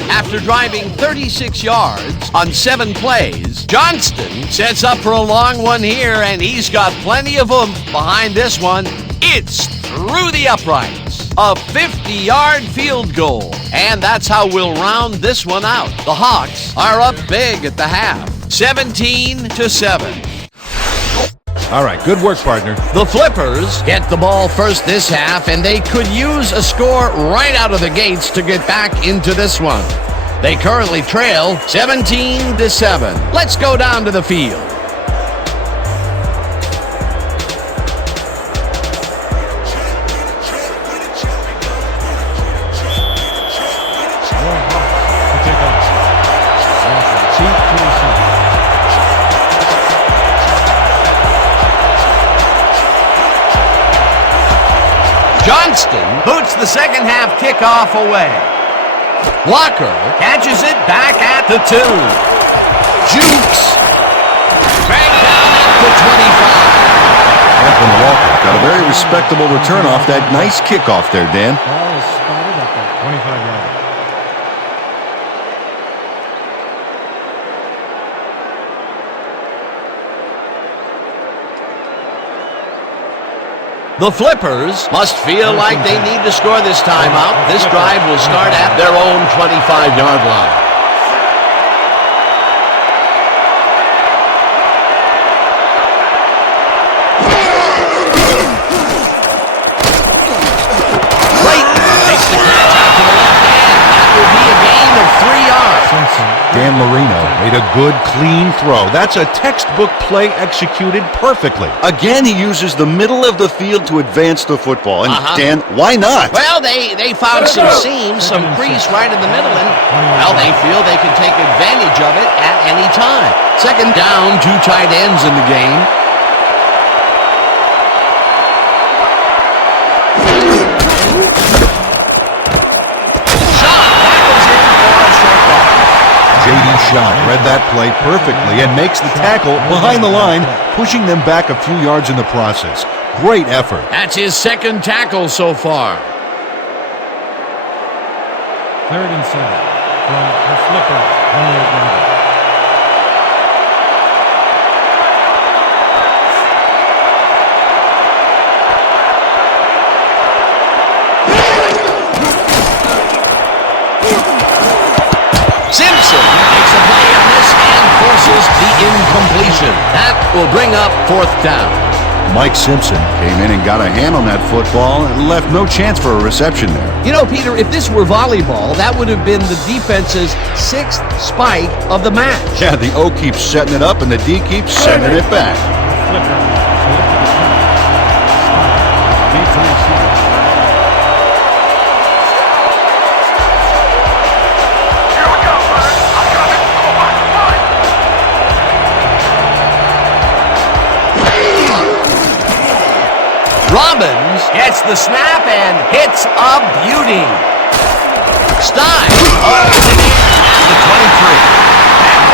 After driving 36 yards on 7 plays, Johnston sets up for a long one here, and he's got plenty of oomph behind this one. It's through the uprights. A 50-yard field goal. And that's how we'll round this one out. The Hawks are up big at the half, 17-7. All right, good work, partner. The Flippers get the ball first this half, and they could use a score right out of the gates to get back into this one. They currently trail 17-7. Let's go down to the field. Johnston boots the second half kickoff away. Walker catches it back at the 2. Jukes. Dragged down at the 25. Franklin Walker got a very respectable return off that nice kickoff there, Dan. Ball is spotted at the 25-yard line. The Flippers must feel like they need to score this time out. This drive will start at their own 25-yard line. Clayton takes the catch out to the left hand. That will be a gain of 3 yards. Dan Marino made a good, clean throw. That's a textbook play executed perfectly. Again, he uses the middle of the field to advance the football. And Dan, why not? Well, they found some seams, some crease right in the middle, and, well, they feel they can take advantage of it at any time. Second down, 2 tight ends in the game. J.D. Schott read that play perfectly and makes the tackle behind the line, pushing them back a few yards in the process. Great effort. That's his second tackle so far. 3rd and 7 from the Flippers, 28-yard. Simpson makes a play on this and forces the incompletion. That will bring up 4th down. Mike Simpson came in and got a hand on that football and left no chance for a reception there. You know, Peter, if this were volleyball, that would have been the defense's 6th spike of the match. Yeah, the O keeps setting it up and the D keeps sending it back. gets the snap and hits a beauty. Stein at the 23.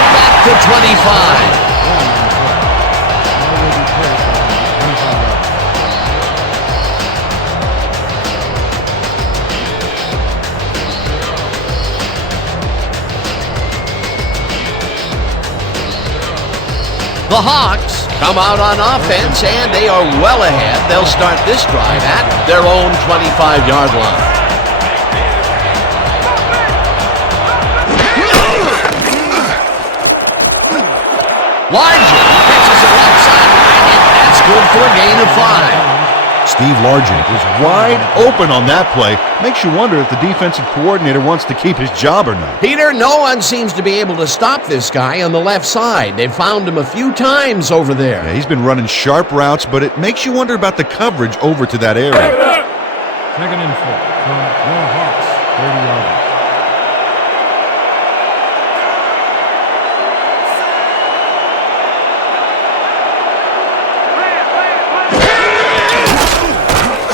Back to 25. The Hawks come out on offense, and they are well ahead. They'll start this drive at their own 25-yard line. Largent catches it left sideline, and that's good for a gain of 5. Steve Largent is wide open on that play. Makes you wonder if the defensive coordinator wants to keep his job or not. Peter, no one seems to be able to stop this guy on the left side. They've found him a few times over there. Yeah, he's been running sharp routes, but it makes you wonder about the coverage over to that area. 2nd and 4 from your Hawks, 30-yard line.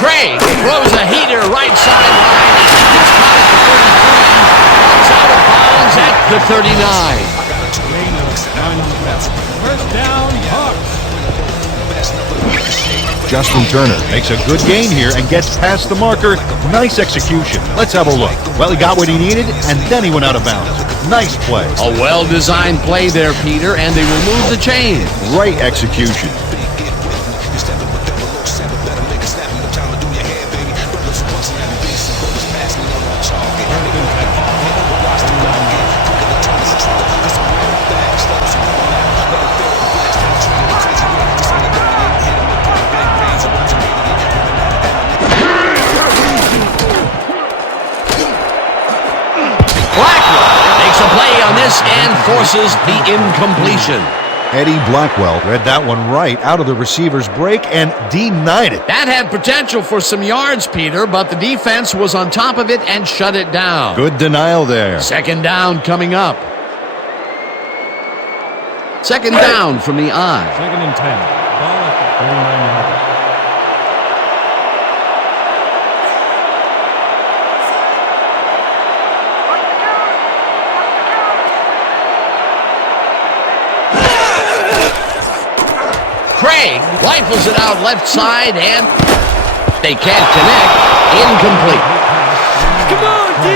Craig throws a heater right sideline. It's caught at the 33. It's out of bounds at the 39. Gain of 9 on the pass. First down, Hawks. Justin Turner makes a good gain here and gets past the marker. Nice execution. Let's have a look. Well, he got what he needed, and then he went out of bounds. Nice play. A well-designed play there, Peter, and they will move the chain. Great execution. And forces the incompletion. Eddie Blackwell read that one right out of the receiver's break and denied it. That had potential for some yards, Peter, but the defense was on top of it and shut it down. Good denial there. 2nd down coming up. 2nd down from the I. 2nd and 10. Ball at the 39-yard line. Craig rifles it out left side, and they can't connect. Incomplete. Come on, D!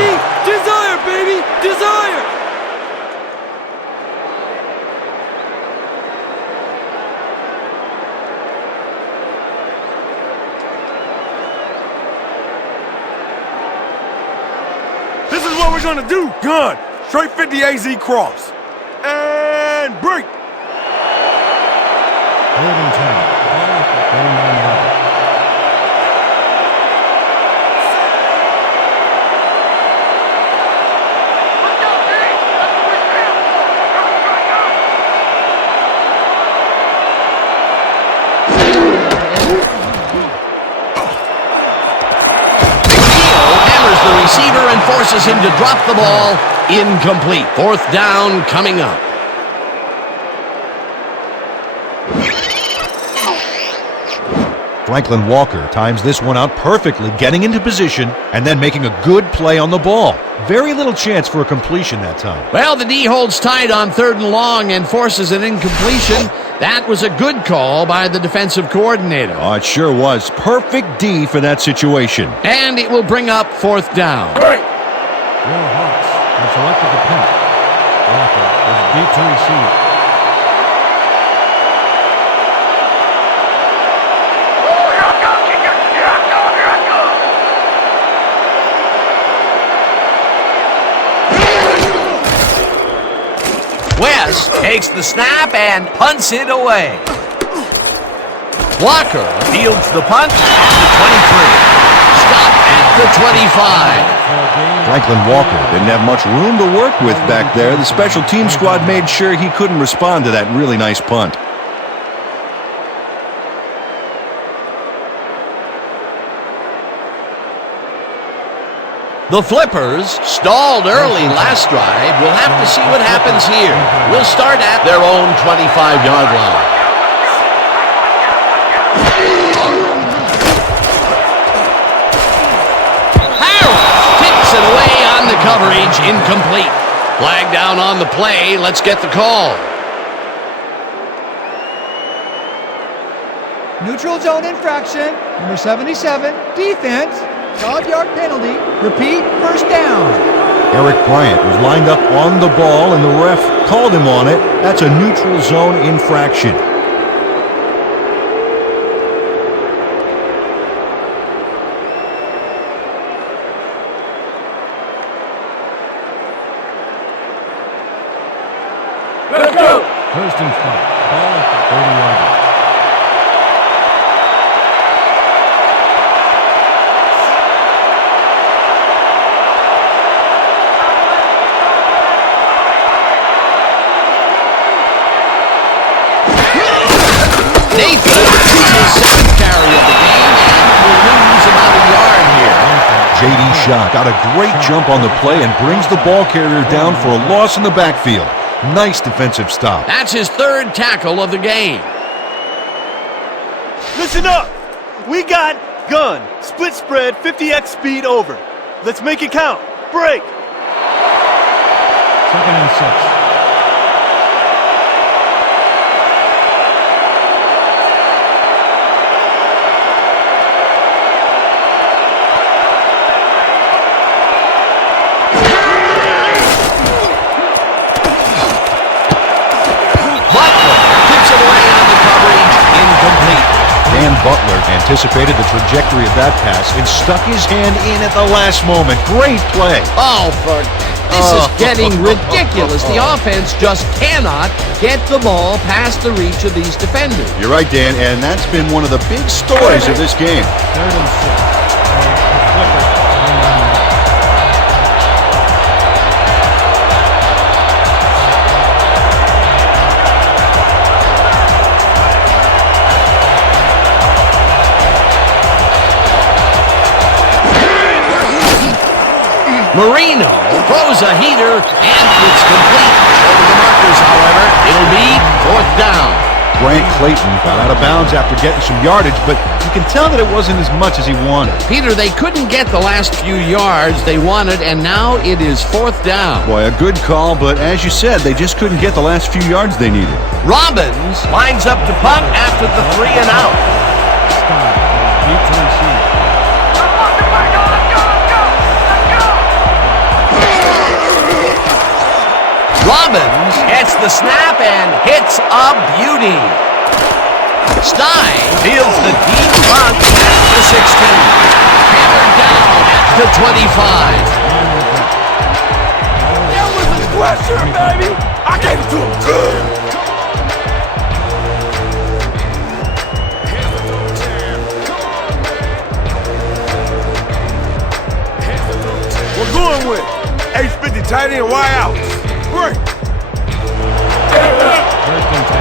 Desire, baby! Desire! This is what we're gonna do. Gun. Straight 50 AZ cross. And break. 3rd and 10. Ball at the 39-yard line. Hammers the receiver and forces him to drop the ball. Incomplete. 4th down coming up. Franklin Walker times this one out perfectly, getting into position and then making a good play on the ball. Very little chance for a completion that time. Well, the D holds tight on 3rd and long and forces an incompletion. That was a good call by the defensive coordinator. Oh, it sure was. Perfect D for that situation. And it will bring up 4th down. Your Hawks have selected the punt. Walker is deep to receive. West takes the snap and punts it away. Walker fields the punt at the 23. Stop at the 25. Franklin Walker didn't have much room to work with back there. The special team squad made sure he couldn't respond to that really nice punt. The Flippers stalled early last drive. We'll have to see what happens here. We'll start at their own 25-yard line. coverage, incomplete. Flag down on the play. Let's get the call. Neutral zone infraction, number 77, defense, 5-yard penalty. Repeat, first down. Eric Bryant was lined up on the ball, and the ref called him on it. That's a neutral zone infraction. Let's go. First and 5. Ball at the 30-yard line. Nathan is his second carry of the game and will lose about a yard here. J.D. Shaw got a great jump on the play and brings the ball carrier down for a loss in the backfield. Nice defensive stop. That's his third tackle of the game. Listen up. We got gun, split spread, 50x speed over. Let's make it count. Break. Second and 6. Dan Butler anticipated the trajectory of that pass and stuck his hand in at the last moment. Great play. This is getting ridiculous. The offense just cannot get the ball past the reach of these defenders. You're right, Dan, and that's been one of the big stories of this game. Third and 6. Marino throws a heater, and it's complete. Over the markers, however, it'll be fourth down. Grant Clayton got out of bounds after getting some yardage, but you can tell that it wasn't as much as he wanted. Peter, they couldn't get the last few yards they wanted, and now it is fourth down. Boy, a good call, but as you said, they just couldn't get the last few yards they needed. Robbins lines up to punt after the 3 and out. Deep to receive. Robbins gets the snap and hits a beauty. Stein fields the deep punt at the 16. Hammered down at the 25. That was aggression, baby. I gave it to him good. We're going with H50 tight end, Y outs. Break. First and 10.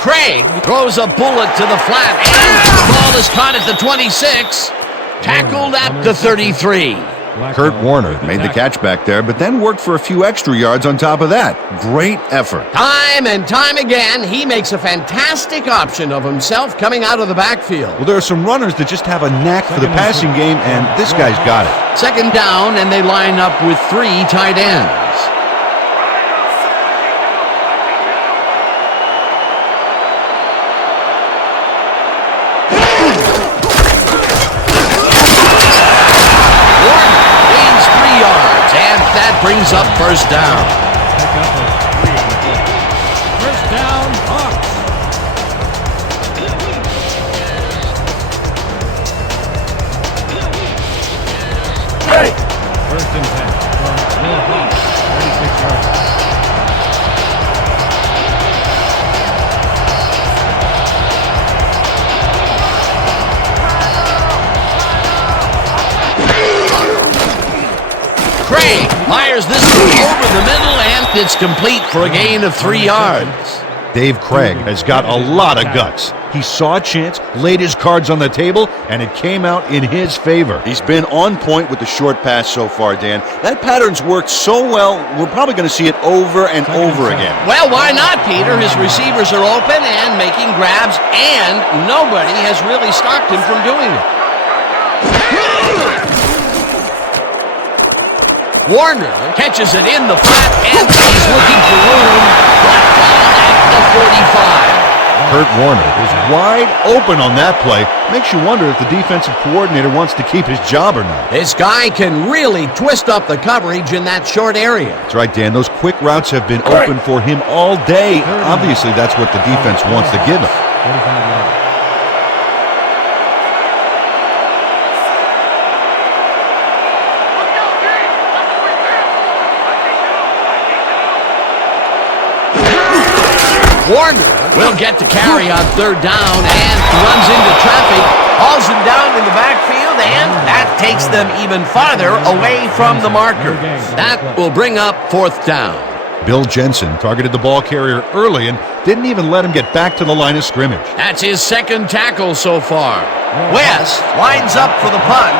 Craig throws a bullet to the flat, and the ball is caught at the 26. Tackled at the 33. Kurt Warner made the catch back there, but then worked for a few extra yards on top of that. Great effort. Time and time again, he makes a fantastic option of himself coming out of the backfield. Well, there are some runners that just have a knack for the passing game, and this guy's got it. Second down, and they line up with 3 tight ends. That brings up first down. First down, Hawks. Hey! First and 10 from Will Hawks, 36 yards. Craig fires this one over the middle, and it's complete for a gain of 3 yards. Dave Craig has got a lot of guts. He saw a chance, laid his cards on the table, and it came out in his favor. He's been on point with the short pass so far, Dan. That pattern's worked so well, we're probably going to see it over and over again. Well, why not, Peter? His receivers are open and making grabs, and nobody has really stopped him from doing it. Warner catches it in the flat, and he's looking for room. Brought down at the 45. Kurt Warner is wide open on that play. Makes you wonder if the defensive coordinator wants to keep his job or not. This guy can really twist up the coverage in that short area. That's right, Dan. Those quick routes have been open for him all day. Obviously, that's what the defense wants to give him. 45 yards. Warner will get to carry on third down and runs into traffic, hauls him down in the backfield, and that takes them even farther away from the marker. That will bring up fourth down. Bill Jensen targeted the ball carrier early and didn't even let him get back to the line of scrimmage. That's his second tackle so far. West lines up for the punt.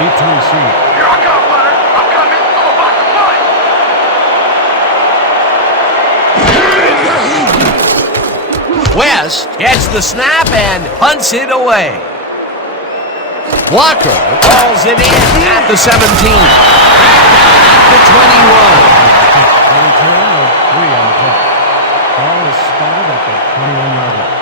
Deep to receive. Here I come, Leonard. I'm coming. I'm about to punt. West gets the snap and punts it away. Walker calls it in at the 17. Back at the 21. A return of 3 on the play. Ball is spotted at the 21-yard line.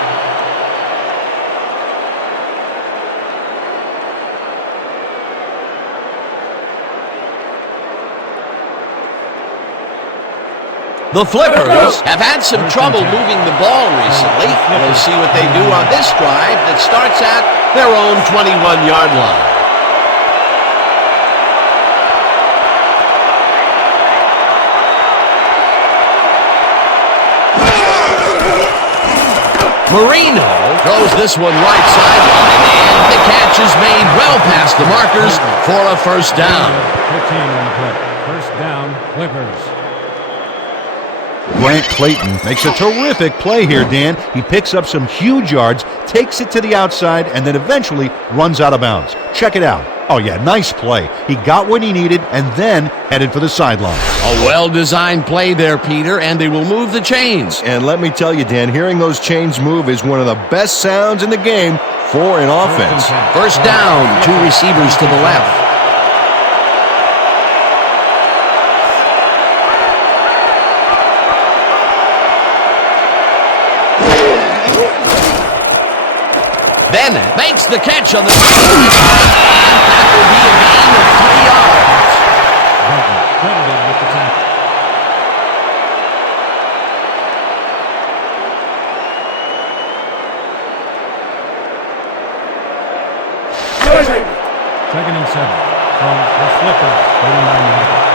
The Flippers have had some trouble moving the ball recently. We'll see what they do on this drive that starts at their own 21-yard line. Marino throws this one right sideline, and the catch is made well past the markers for a first down. 15 on the play. First down, Flippers. Grant Clayton makes a terrific play here, Dan. He picks up some huge yards, takes it to the outside, and then eventually runs out of bounds. Check it out. Oh, yeah, nice play. He got what he needed and then headed for the sideline. A well-designed play there, Peter, and they will move the chains. And let me tell you, Dan, hearing those chains move is one of the best sounds in the game for an offense. First down, 2 receivers to the left. Bennett makes the catch on the and that will be a gain of 3 yards. Credited with the tackle. Second and 7 from the Flippers, 39 yards.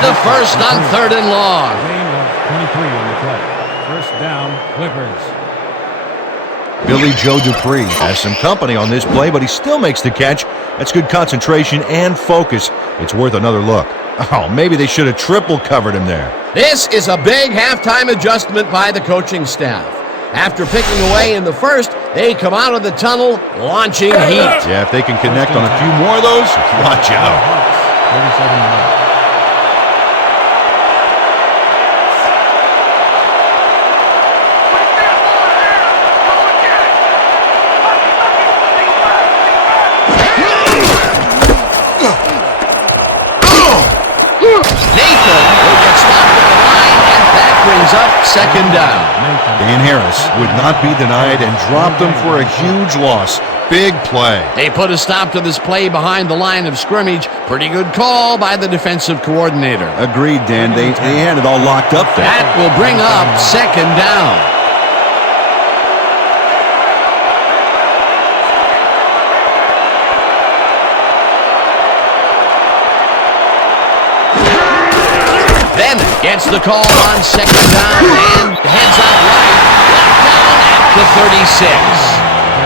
The first on third and long. Gain of 23 on the play. First down, Flippers. Billy Joe Dupree has some company on this play, but he still makes the catch. That's good concentration and focus. It's worth another look. Oh, maybe they should have triple covered him there. This is a big halftime adjustment by the coaching staff. After picking away in the first, they come out of the tunnel launching heat. Yeah, if they can connect on a few more of those, watch out. 37 yards. Nathan will get stopped at the line brings up second down. Dan Harris would not be denied and dropped them for a huge loss. Big play. They put a stop to this play behind the line of scrimmage. Pretty good call by the defensive coordinator. Agreed, Dan. They had it all locked up there. That will bring up second down. Bennett gets the call on second down and heads out right. Knocked down at the 36.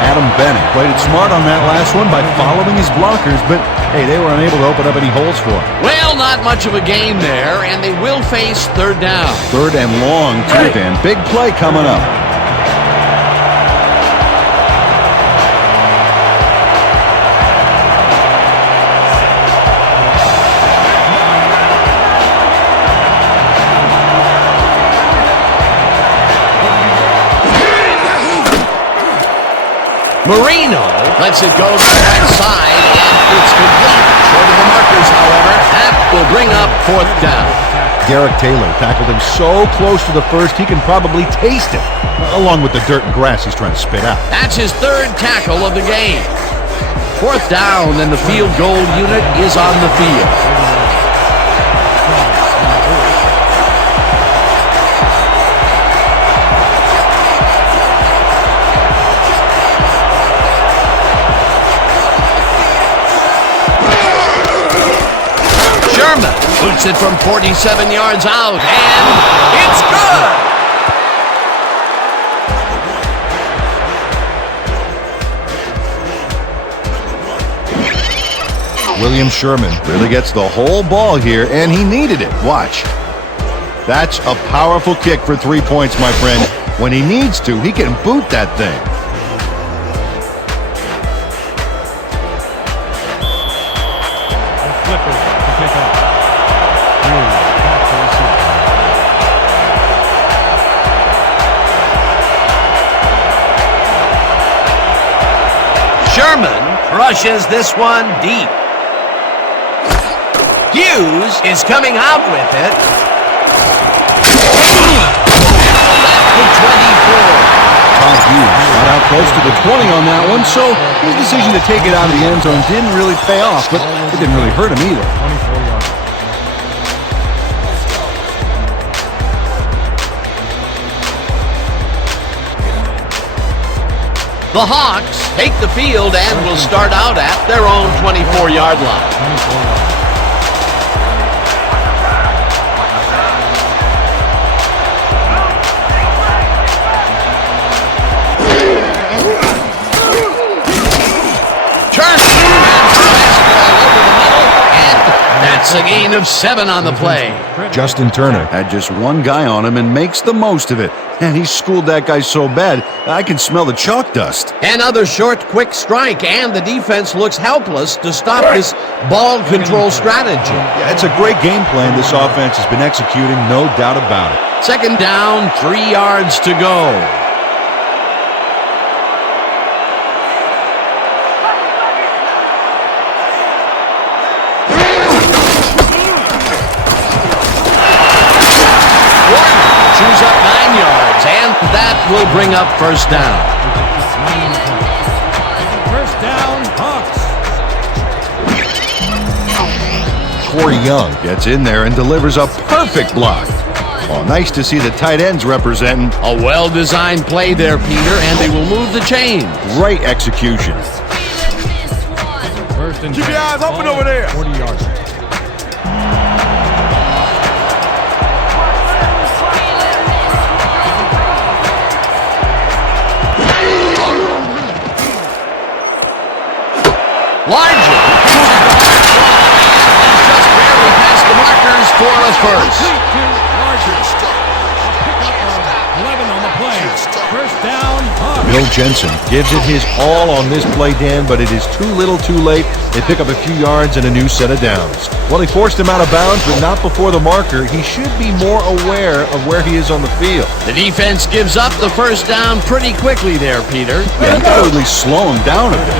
Adam Bennett played it smart on that last one by following his blockers, but hey, they were unable to open up any holes for him. Well, not much of a gain there, and they will face third down. Third and long, too, Dan. Big play coming up. Marino lets it go to the right side, and it's complete. Short of the markers, however. That will bring up fourth down. Derek Taylor tackled him so close to the first, he can probably taste it, along with the dirt and grass he's trying to spit out. That's his third tackle of the game. Fourth down, and the field goal unit is on the field. Sherman boots it from 47 yards out, and it's good! William Sherman Really gets the whole ball here, and he needed it. Watch. That's a powerful kick for 3 points, my friend. When he needs to, he can boot that thing. Flippers to pick up. Back to receive. Sherman rushes this one deep. Hughes is coming out with it. At the 24. Todd Hughes got out close to the 20 on that one, so his decision to take it out of the end zone didn't really pay off, but it didn't really hurt him either. 24 yards. The Hawks take the field and will start out at their own 24-yard line. 24 yards. That's a gain of 7 on the play. Justin Turner Had just one guy on him and makes the most of it. And he schooled that guy so bad, I can smell the chalk dust. Another short, quick strike, and the defense looks helpless to stop this ball control strategy. Yeah, it's a great game plan this offense has been executing, no doubt about it. Second down, 3 yards to go. Chews up 9 yards, and that will bring up first down. First down, Hawks. Corey Young Gets in there and delivers a perfect block. Oh, nice to see the tight ends representing. A well-designed play there, Peter, and they will move the chains. Great execution. First and Keep 10. your eyes open Ball over there. 40 yards. Larger. He's just barely past the markers for a first. Complete to Larger. Pickup of 11 on the play. First down, Hawks. Bill Jensen gives it his all on this play, Dan, but it is too little too late. They pick up a few yards and a new set of downs. Well, he forced him out of bounds, but not before the marker. He should be more aware of where he is on the field. The defense gives up the first down pretty quickly there, Peter. Yeah, you got to at least slow him down a bit.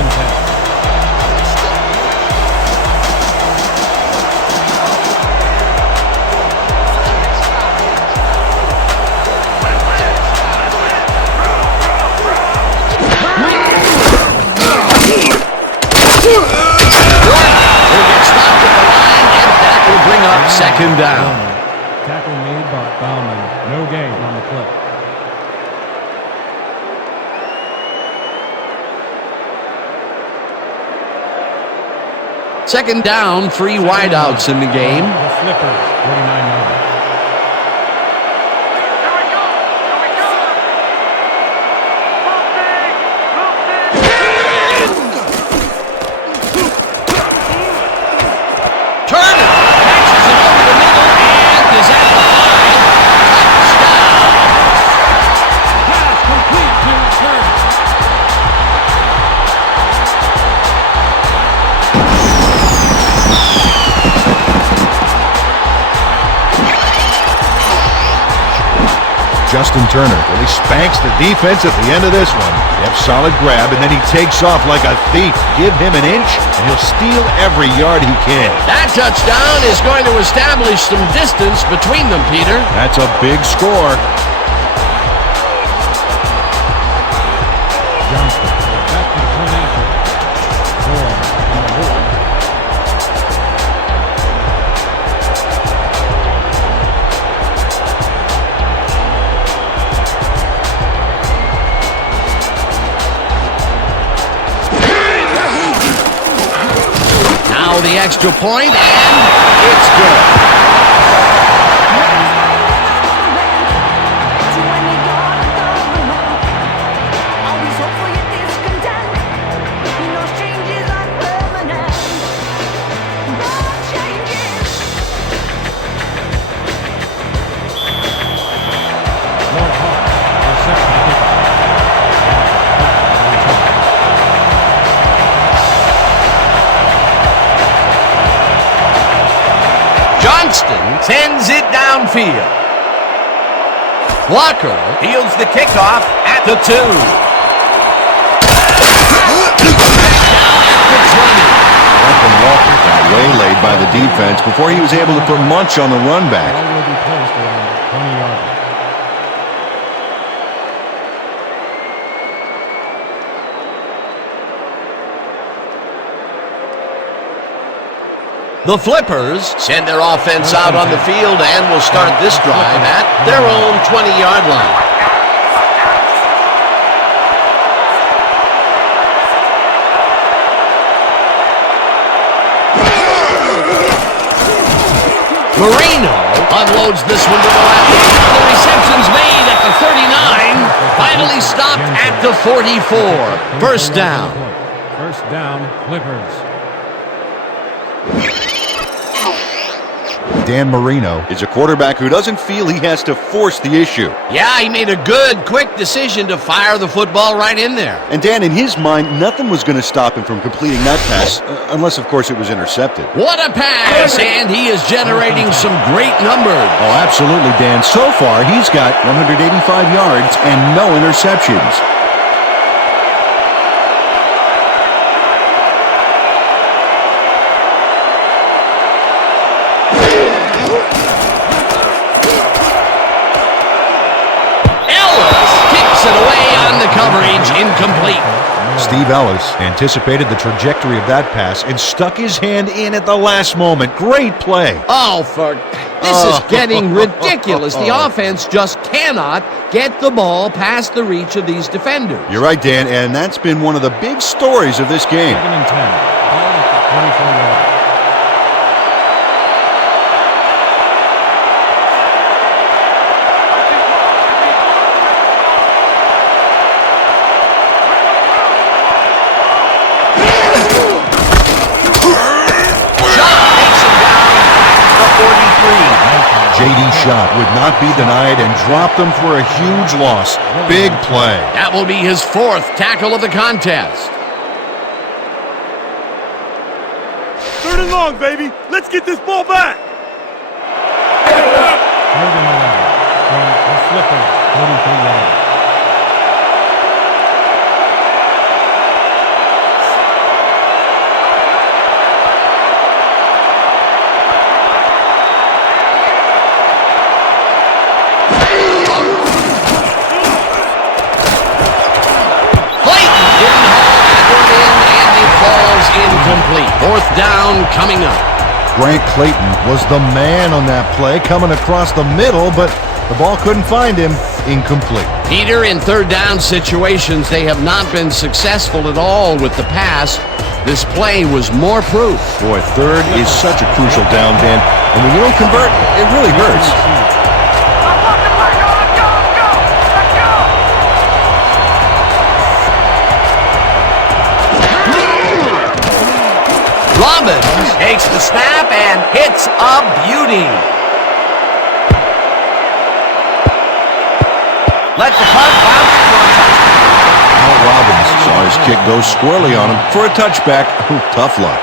him down. Tackle made by Bauman. No gain on the play. Second down, 3 wideouts in the game. The Flippers, 49 yards. Turner catches it over the middle and is at the 5. Touchdown. Pass complete to Turner. Justin Turner really spanks the defense at the end of this one. Yep, solid grab, and then he takes off like a thief. Give him an inch, and he'll steal every yard he can. That touchdown is going to establish some distance between them, Peter. That's a big score. Johnson back to the point after. Four on the board. Now the extra point, and it's good. Johnston sends it downfield. Walker fields the kickoff at the 2. Walker got waylaid by the defense before he was able to put much on the run back. Ball will be placed around 20 yards. The Flippers send their offense out on the field and will start this drive at their own 20-yard line. Marino unloads this one to the left. The reception's made at the 39. Finally stopped at the 44. First down. First down, Flippers. Dan Marino Is a quarterback who doesn't feel he has to force the issue. Yeah, he made a good, quick decision to fire the football right in there. And Dan, in his mind, nothing was going to stop him from completing that pass, unless, of course, it was intercepted. What a pass, and he is generating some great numbers. Oh, absolutely, Dan. So far, he's got 185 yards and no interceptions. Coverage incomplete. Steve Ellis anticipated the trajectory of that pass and stuck his hand in at the last moment. Great play. This is getting ridiculous. The offense just cannot get the ball past the reach of these defenders. You're right, Dan, and that's been one of the big stories of this game. 2nd and 10. Ball at the 24-yard. J.D. Shot would not be denied and dropped them for a huge loss. Big play. That will be his 4th tackle of the contest. 3rd and long, baby. Let's get this ball back. 3rd and 11 from the Flippers, 43 yards. Incomplete. 4th down coming up. Grant Clayton was the man on that play, coming across the middle, but the ball couldn't find him. Incomplete. Peter, in third down situations, they have not been successful at all with the pass. This play was more proof. Boy, third is such a crucial down, Dan. And when you don't convert, it really hurts. Robbins takes the snap and hits a beauty. Let the punt bounce for a touchback. Al Robbins saw his kick go squirrely on him for a touchback. Ooh, tough luck.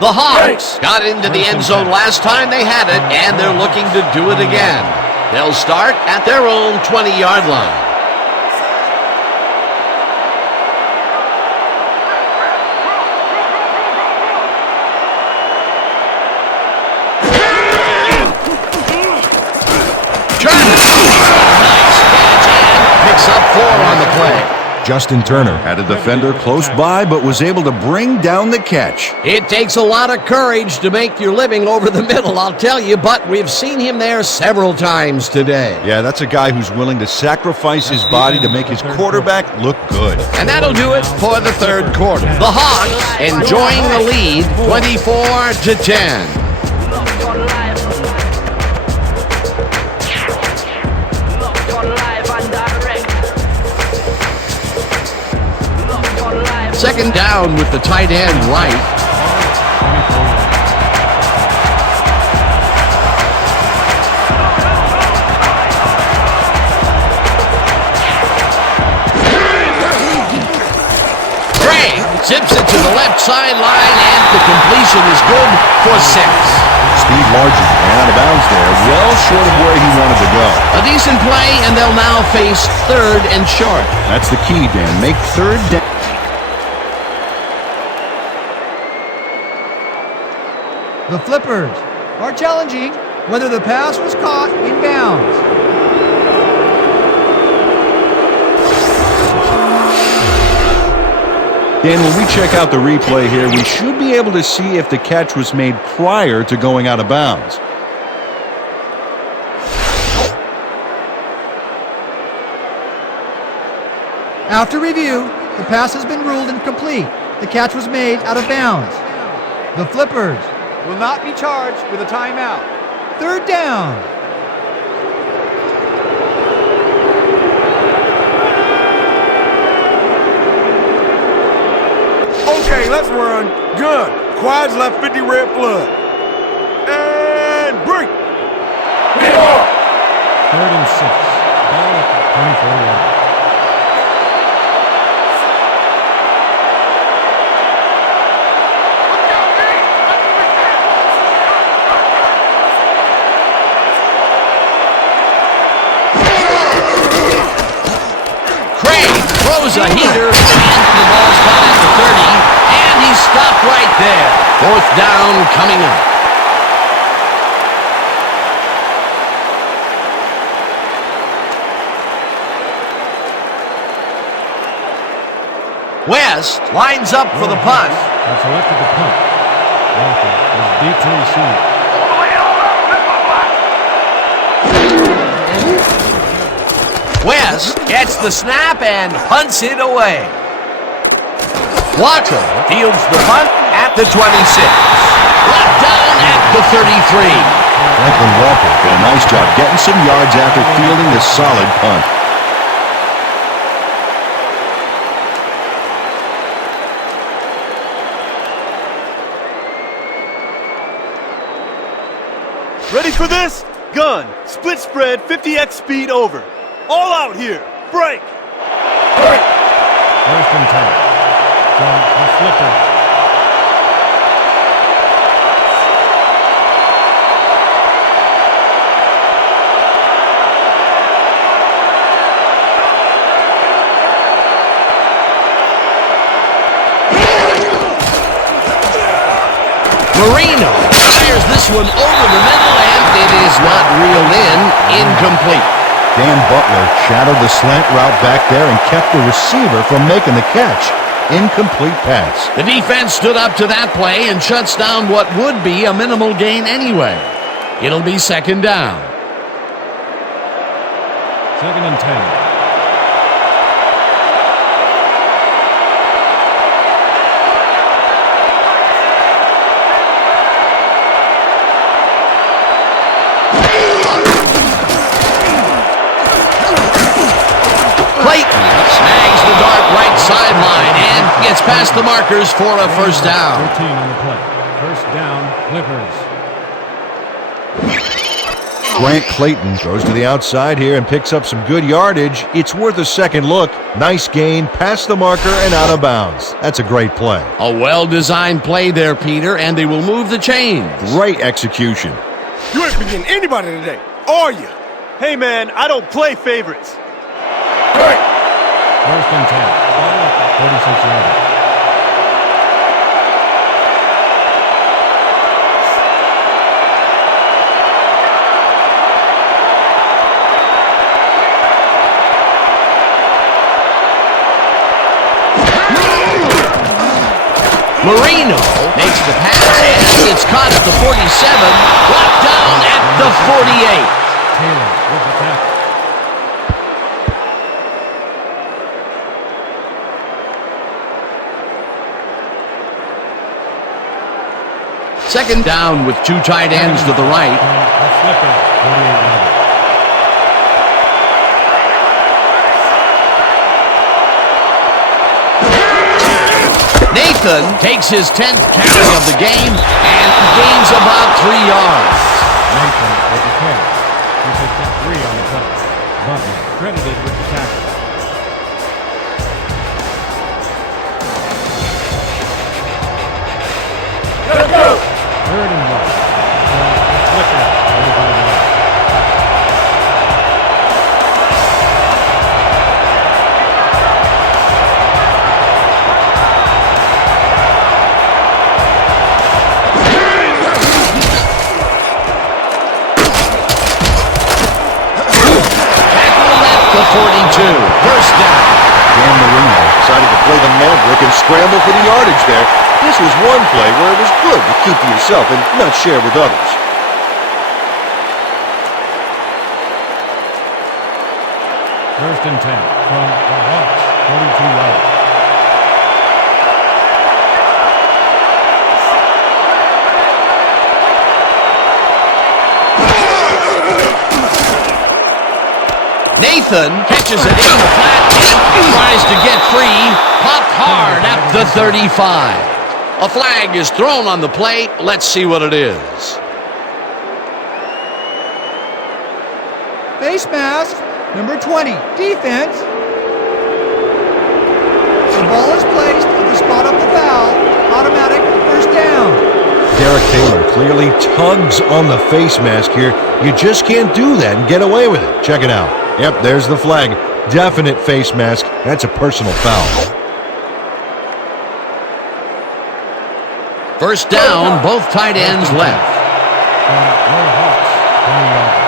The Hawks got into the end zone last time they had it, and they're looking to do it again. They'll start at their own 20-yard line. Nice catch and picks up 4 on the play. Justin Turner Had a defender close by, but was able to bring down the catch. It takes a lot of courage to make your living over the middle, I'll tell you, but we've seen him there several times today. Yeah, that's a guy who's willing to sacrifice his body to make his quarterback look good. And that'll do it for the third quarter. The Hawks enjoying the lead 24-10. Second down with the tight end right. Gray zips it to the left sideline, and the completion is good for 6. Speed margin and out of bounds there, well short of where he wanted to go. A decent play, and they'll now face third and short. That's the key, Dan. Make third down. The Flippers are challenging whether the pass was caught in bounds. Dan, when we check out the replay here, we should be able to see if the catch was made prior to going out of bounds. After review, the pass has been ruled incomplete. The catch was made out of bounds. The Flippers will not be charged with a timeout. Third down. Okay, let's run. Gun. Quiet's left 50 red flood. And break. Third and 6. Ball at the 24-yard. Throws a heater, and the ball's caught at the 30, and he's stopped right there. Fourth down coming up. West lines up for the punt. And selected the punt. Walker is deep to receive. West gets the snap and punts it away. Walker fields the punt at the 26. Brought down at the 33. Franklin Walker did a nice job getting some yards after fielding the solid punt. Ready for this? Gun. Split spread, 50x speed over. All out here. Break. First and 10. From the Flippers. Marino Fires this one over the middle, and it is not reeled in. Incomplete. Dan Butler shadowed the slant route back there and kept the receiver from making the catch. Incomplete pass. The defense stood up to that play and shuts down what would be a minimal gain anyway. It'll be second down. 2nd and 10. Clayton snags the dart right sideline and gets past the markers for a first down. 13 on the play. First down, Clippers. Grant Clayton goes to the outside here and picks up some good yardage. It's worth a second look. Nice gain, past the marker and out of bounds. That's a great play. A well-designed play there, Peter, and they will move the chains. Great execution. You ain't forgetting anybody today, are you? Hey, man, I don't play favorites. Great. 1st and 10. Ball at the 46-yard. Marino makes the pass, and it's caught at the 47, brought down at the 48. Taylor with the tackle. Second down with two tight ends to the right. The Clippers, 48-yard. Nathan takes his 10th carry of the game and gains about 3 yards. Nathan with the carry. He picked up 3 on the play. Butler credited with the tackle. Let's go. 3rd and 1. The Clippers, 45-yard. Tackled at the 42. First down. Dan Marino decided to play the maverick and scramble for the yardage there. This was one play where it was good to keep to yourself and not share with others. First and 10 from the Hawks, 42 yards. Nathan catches it in the flat and tries to get free. Popped hard at the 35. A flag is thrown on the play. Let's see what it is. Face mask, number 20, defense. The ball is placed at the spot of the foul. Automatic first down. Derek Taylor clearly tugs on the face mask here. You just can't do that and get away with it. Check it out. Yep, there's the flag. Definite face mask. That's a personal foul. First down, both tight ends left. From the Hawks, 20 yards.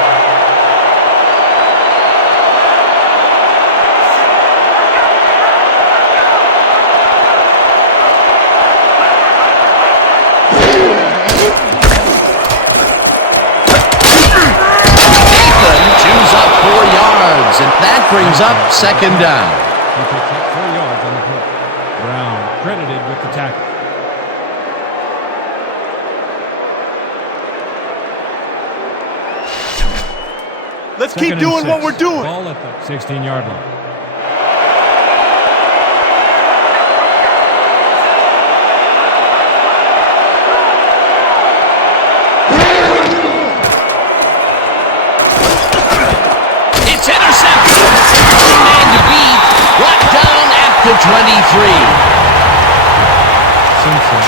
Nathan chews up 4 yards, and that brings up second down. He picks up 4 yards on the play. Brown credited with the tackle. Let's keep doing what we're doing. Ball at the 16-yard line. It's intercepted. Man to beat. Brought down at the 23. Simpson.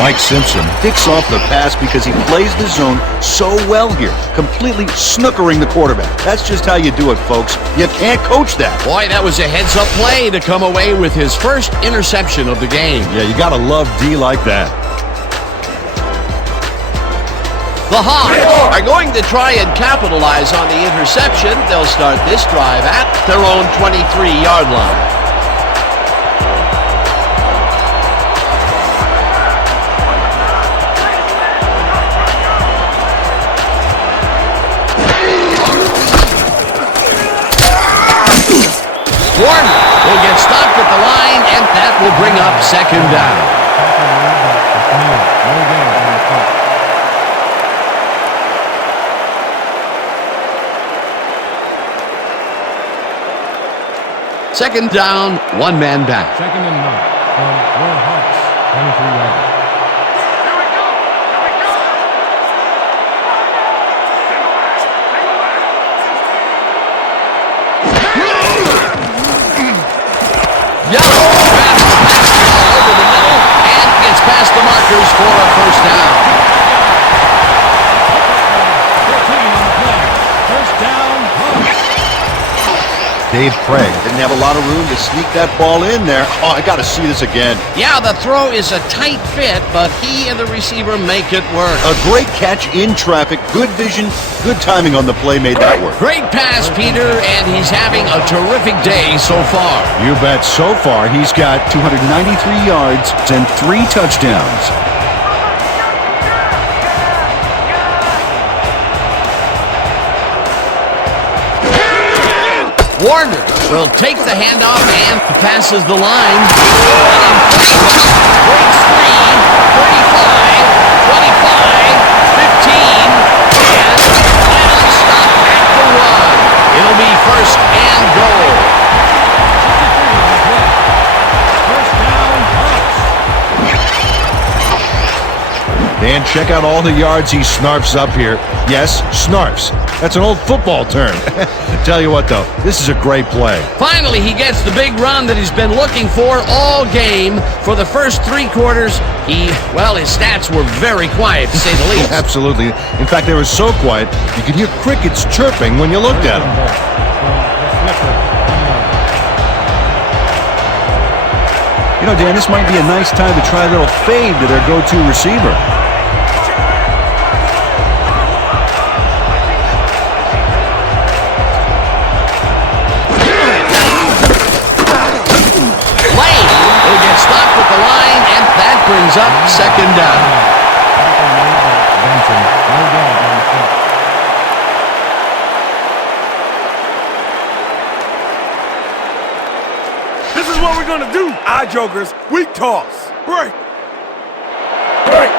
Mike Simpson picks off the pass because he plays the zone so well here, completely snookering the quarterback. That's just how you do it, folks. You can't coach that. Boy, that was a heads-up play to come away with his first interception of the game. Yeah, you gotta love D like that. The Hawks are going to try and capitalize on the interception. They'll start this drive at their own 23-yard line. Warner will get stopped at the line, and that will bring up second down. Second down, one man back. Second and 9 from your Hawks, 23 yards. Over the middle and gets past the markers for a first down. 13 on the play. First down, Hawks. Dave Craig didn't have a lot of room to sneak that ball in there. Oh, I got to see this again. Yeah, the throw is a tight fit, but he and the receiver make it work. A great catch in traffic, good vision, good timing on the play made that work. Great pass, Peter, and he's having a terrific day so far. You bet. So far, he's got 293 yards and 3 touchdowns. Warner will take the handoff and passes the line. Breaks 3, 35, 25, 15, and final stop at the 1. It'll be first and goal. First down, Hawks. Dan, check out all the yards he snarfs up here. Yes, snarfs. That's an old football term. Tell you what, though, this is a great play. Finally, he gets the big run that he's been looking for all game. For the first 3 quarters, his stats were very quiet, to say the least. Absolutely. In fact, they were so quiet, you could hear crickets chirping when you looked at them. You know, Dan, this might be a nice time to try a little fade to their go-to receiver. Brings up second down. This is what we're gonna do. Eye jokers, weak toss. Break. Break.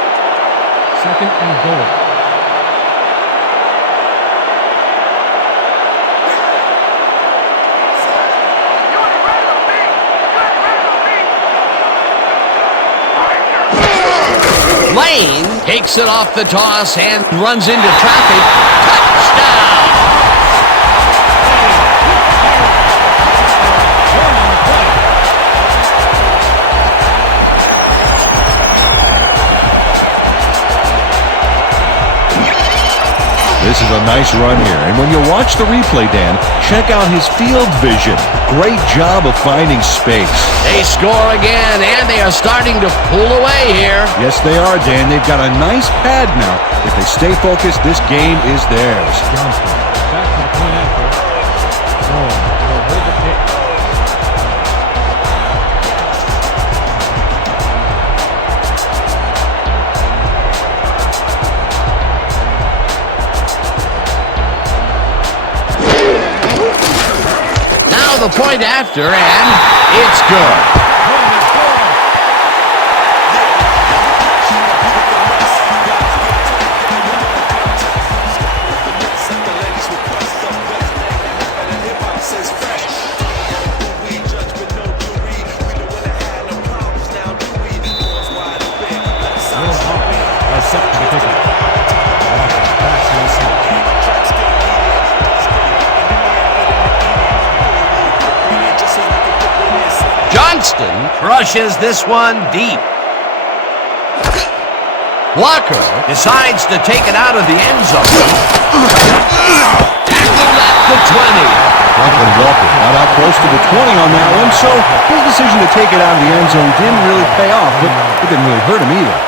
Second and goal. Lane takes it off the toss and runs into traffic. Touchdown! This is a nice run here. And when you watch the replay, Dan, check out his field vision. Great job of finding space. They score again, and they are starting to pull away here. Yes, they are, Dan. They've got a nice pad now. If they stay focused, this game is theirs. Johnston, back to the point after. They'll hold the pick. The point after, and it's good. Johnston crushes this one deep. Walker decides to take it out of the end zone. Tackled at the 20. Franklin Walker got out close to the 20 on that one, so his decision to take it out of the end zone didn't really pay off, but it didn't really hurt him either.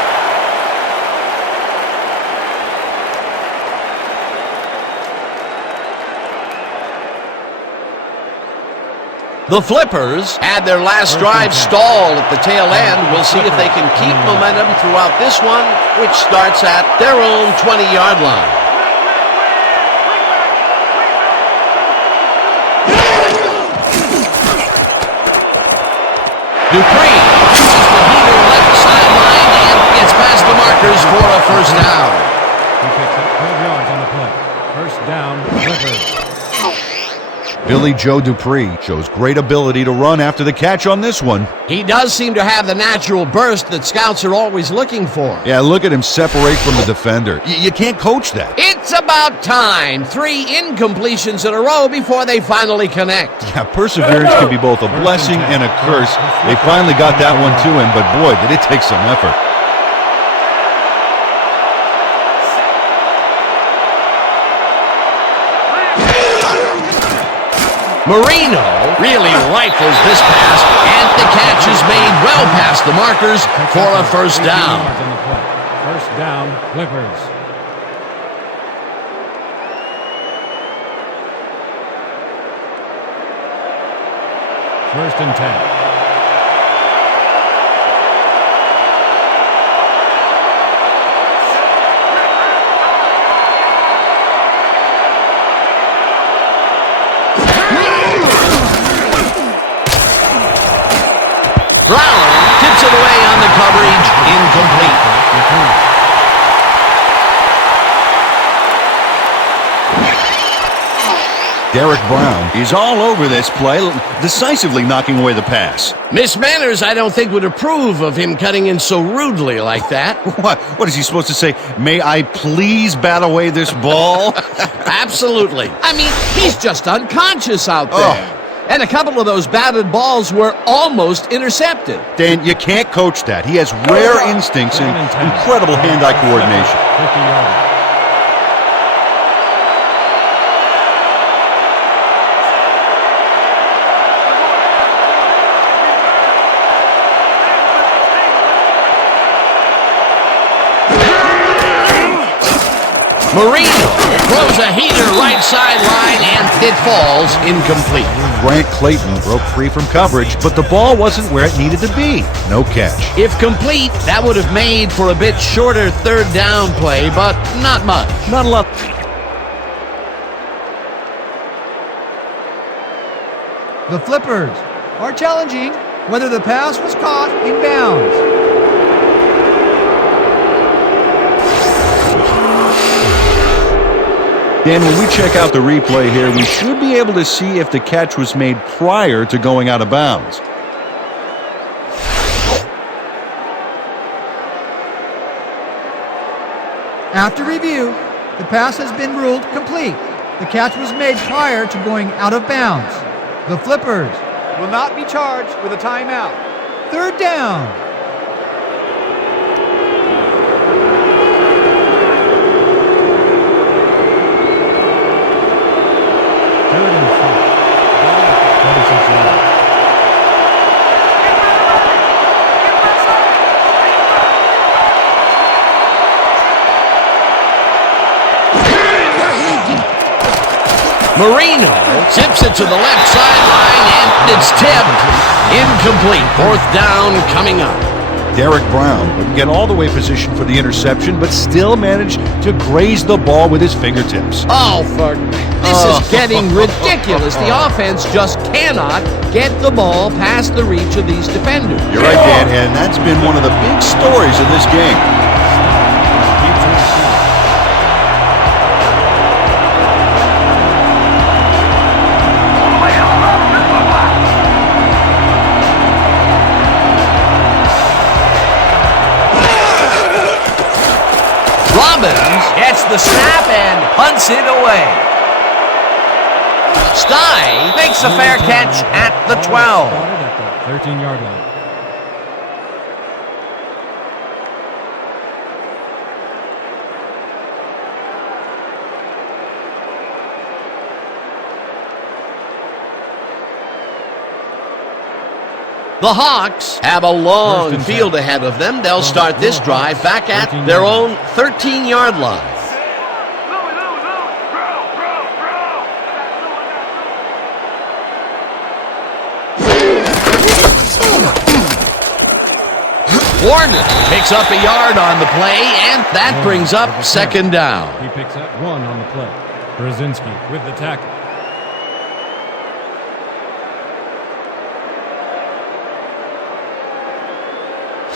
The Flippers had their last drive stalled at the tail end. We'll see if they can keep momentum throughout this one, which starts at their own 20-yard line. Dupree uses the heater left sideline and gets past the markers for a first down. He picks up 12 yards on the play. First down, Flippers. Billy Joe Dupree shows great ability to run after the catch on this one. He does seem to have the natural burst that scouts are always looking for. Yeah, look at him separate from the defender. You can't coach that. It's about time. 3 incompletions in a row before they finally connect. Yeah, perseverance can be both a blessing and a curse. They finally got that one to him, but boy, did it take some effort. Marino really rifles this pass, and the catch is made well past the markers for a first down. First down, Clippers. First and 10. Brown tips it away on the coverage, incomplete. Derek Brown. He's all over this play, decisively knocking away the pass. Miss Manners, I don't think, would approve of him cutting in so rudely like that. What is he supposed to say? May I please bat away this ball? Absolutely. I mean, he's just unconscious out there. And a couple of those batted balls were almost intercepted. Dan, you can't coach that. He has rare instincts and incredible hand-eye coordination. 50-yarder. Marino throws a heater right sideline, and it falls incomplete. Grant Clayton broke free from coverage, but the ball wasn't where it needed to be. No catch. If complete, that would have made for a bit shorter third down play, but not much. Not a lot. The Flippers are challenging whether the pass was caught in bounds. Dan, when we check out the replay here, we should be able to see if the catch was made prior to going out of bounds. After review, the pass has been ruled complete. The catch was made prior to going out of bounds. The Flippers will not be charged with a timeout. Third down. Marino zips it to the left sideline, and it's tipped. Incomplete. Fourth down coming up. Derek Brown wouldn't get all the way positioned for the interception, but still managed to graze the ball with his fingertips. This is getting ridiculous. The offense just cannot get the ball past the reach of these defenders. You're right, Dan, and that's been one of the big stories of this game. Gets the snap and punts it away. Stein makes a fair catch at the 12. At the 13-yard line. The Hawks have a long field ahead of them. They'll start this drive back at their own 13-yard line. Warner picks up a yard on the play, and that brings up second down. He picks up 1 on the play. Brzezinski with the tackle.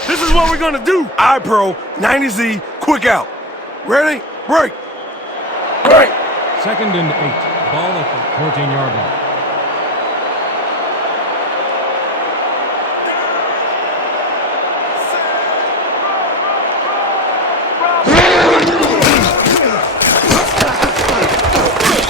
This is what we're gonna do. iPro 90Z, quick out. Ready? Break. Break. 2nd and 8. Ball at the 14-yard line.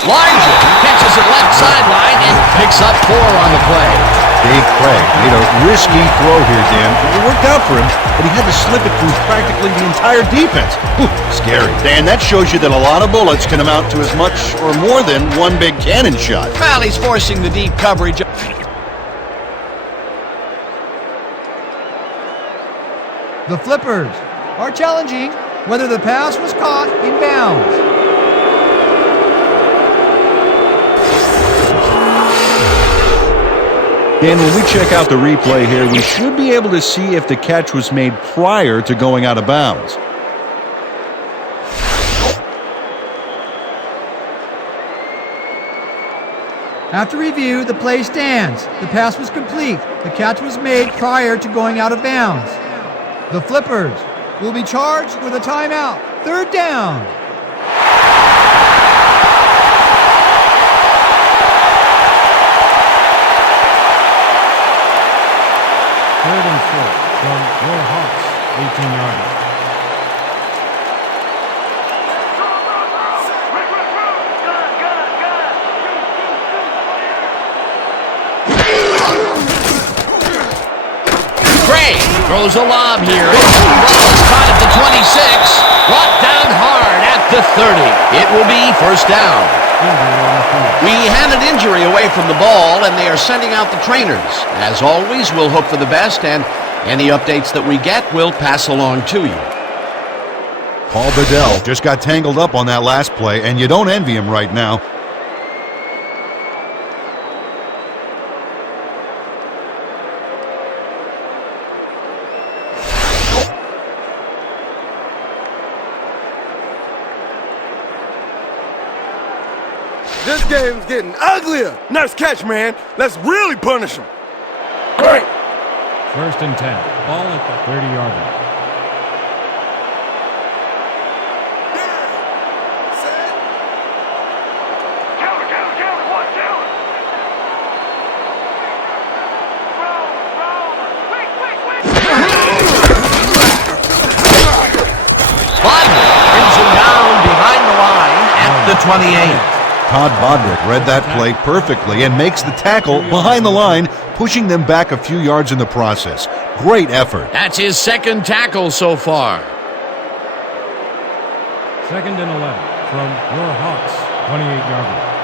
Larger catches it left sideline and picks up 4 on the play. Dave Craig made a risky throw here, Dan. It worked out for him, but he had to slip it through practically the entire defense. Whew, scary. Dan, that shows you that a lot of bullets can amount to as much or more than one big cannon shot. Well, he's forcing the deep coverage. The Flippers are challenging whether the pass was caught in bounds. Dan, when we check out the replay here, we should be able to see if the catch was made prior to going out of bounds. After review, the play stands. The pass was complete. The catch was made prior to going out of bounds. The Flippers will be charged with a timeout. 3rd down. Third and 4 from your Hawks, 18-yard line. Gray throws a lob here. Ball is caught at the 26. Brought down hard at the 30. It will be first down. We had an injury away from the ball, and they are sending out the trainers. As always, we'll hope for the best, and any updates that we get, we'll pass along to you. Paul Bedell just got tangled up on that last play, and you don't envy him right now. This game's getting uglier. Nice catch, man. Let's really punish him. Great. 1st and 10. Ball at the 30-yard line. Brings him down behind the line at the 28. Todd Bodrick read that play perfectly and makes the tackle behind the line, pushing them back a few yards in the process. Great effort. That's his 2nd tackle so far. 2nd and 11 from your Hawks, 28-yard line.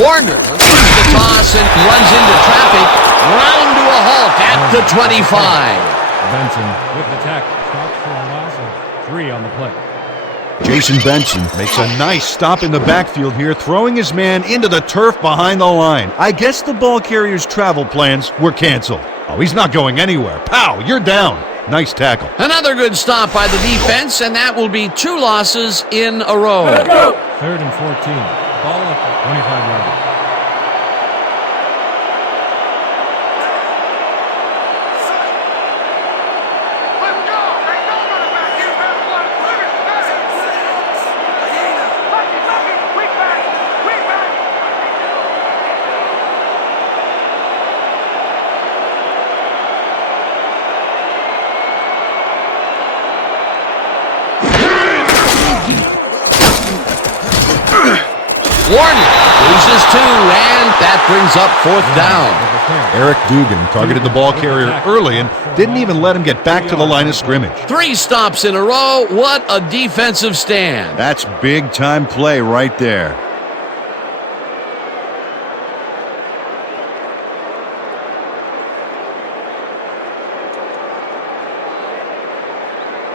Warner leads the toss and runs into traffic. Round to a halt at the 25. Benson with the tackle. Stops for a loss of 3 on the play. Jason Benson makes a nice stop in the backfield here, throwing his man into the turf behind the line. I guess the ball carrier's travel plans were canceled. Oh, he's not going anywhere. Pow, you're down. Nice tackle. Another good stop by the defense, and that will be 2 losses in a row. 3rd and 14. Ball at the 25-yard line. Warner loses 2, and that brings up 4th down. Eric Dugan targeted the ball carrier early and didn't even let him get back to the line of scrimmage. 3 stops in a row. What a defensive stand. That's big-time play right there.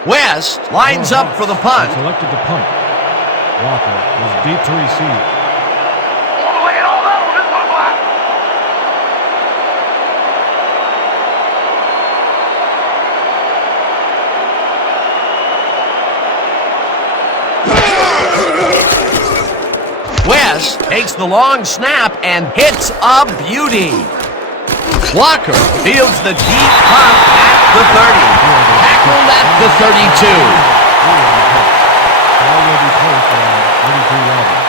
West lines up for the punt. Selected to punt. Walker is deep to receive. West takes the long snap and hits a beauty. Walker fields the deep punt at the 30. Tackled at the 32. Ball will be placed around 32 yards.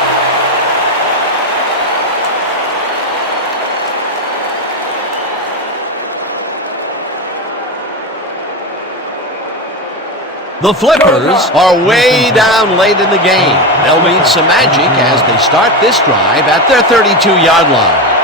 The Flippers are way down late in the game. They'll need some magic as they start this drive at their 32-yard line.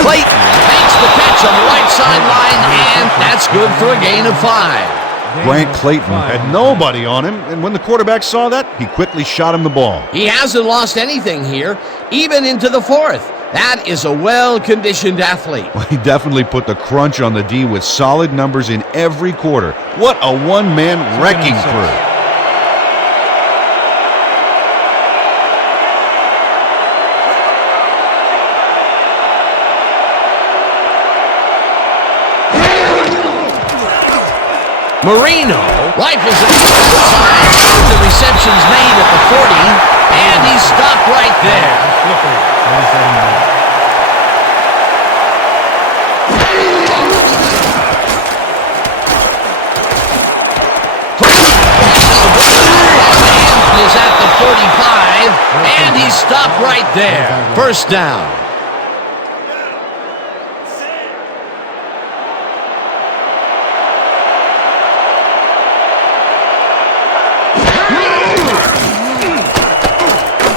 Clayton makes the catch on the right sideline, and that's good for a gain of 5. Grant Clayton had nobody on him, and when the quarterback saw that, he quickly shot him the ball. He hasn't lost anything here, even into the 4th. That is a well-conditioned athlete. Well, he definitely put the crunch on the D with solid numbers in every quarter. What a one-man wrecking crew. Marino rifles it outside. The reception's made at the 40, and he's stopped right there. Is at the 45, and he's stopped right there. First down.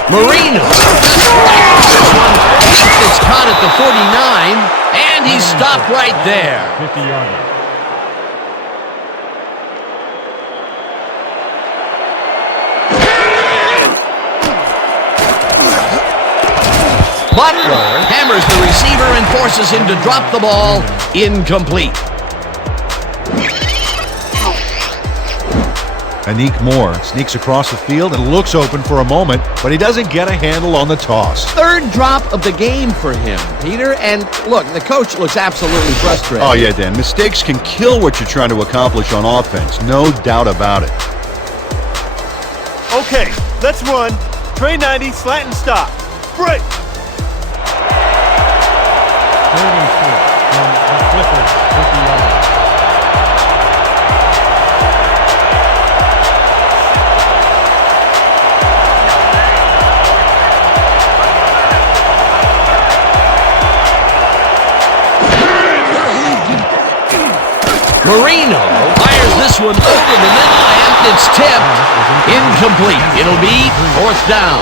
Marino it's caught at the 49, and he's stopped right there. 50-yarder. Butler hammers the receiver and forces him to drop the ball. Incomplete. Anik Moore sneaks across the field and looks open for a moment, but he doesn't get a handle on the toss. 3rd drop of the game for him, Peter. And look, the coach looks absolutely frustrated. Oh, yeah, Dan. Mistakes can kill what you're trying to accomplish on offense. No doubt about it. Okay, let's run. Trey 90, slant and stop. Break. 3rd and 4 from the Flippers, 50 yards. Marino fires this one over the middle, and it's tipped. Incomplete. It'll be 4th down.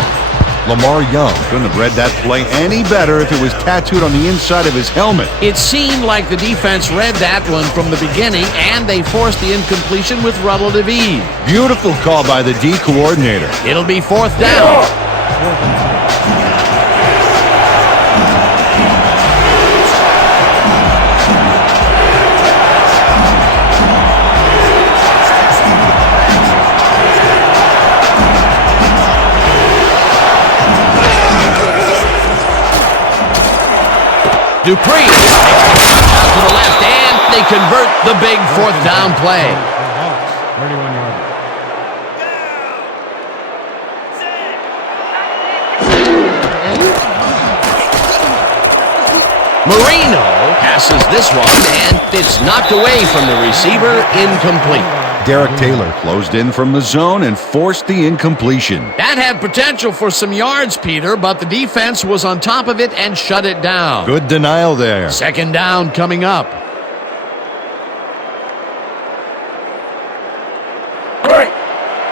Lamar Young Couldn't have read that play any better if it was tattooed on the inside of his helmet. It seemed like the defense read that one from the beginning, and they forced the incompletion with relative ease. Beautiful call by the D coordinator. It'll be 4th down. Dupree takes the out to the left, and they convert the big 4th down play. Hawks, 31-yarder. Marino passes this one, and it's knocked away from the receiver. Incomplete. Derek Taylor Closed in from the zone and forced the incompletion. That had potential for some yards, Peter, but the defense was on top of it and shut it down. Good denial there. 2nd down coming up.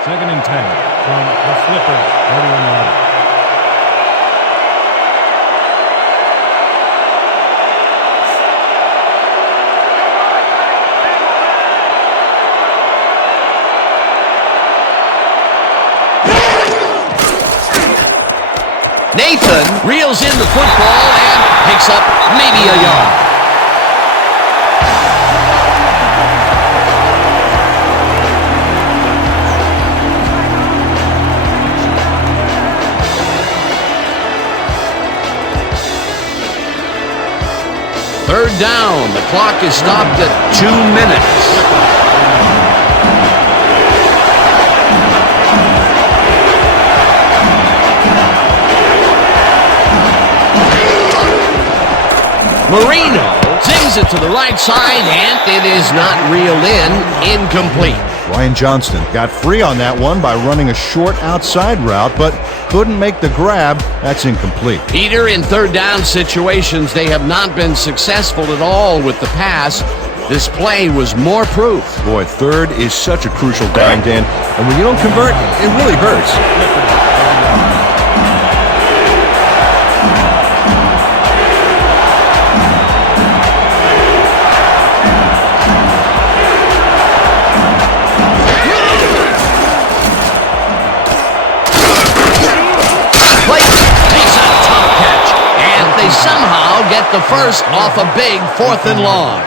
Second and 10 from the Flippers, 31-yard. Nathan reels in the football and picks up maybe a yard. Third down. The clock is stopped at 2 minutes. Marino zings it to the right side, and it is not reeled in. Incomplete. Ryan Johnston got free on that one by running a short outside route, but couldn't make the grab. That's incomplete. Peter, in third down situations, they have not been successful at all with the pass. This play was more proof. Boy, third is such a crucial down, Dan, and when you don't convert, it really hurts. Somehow get the first off a big 4th and long.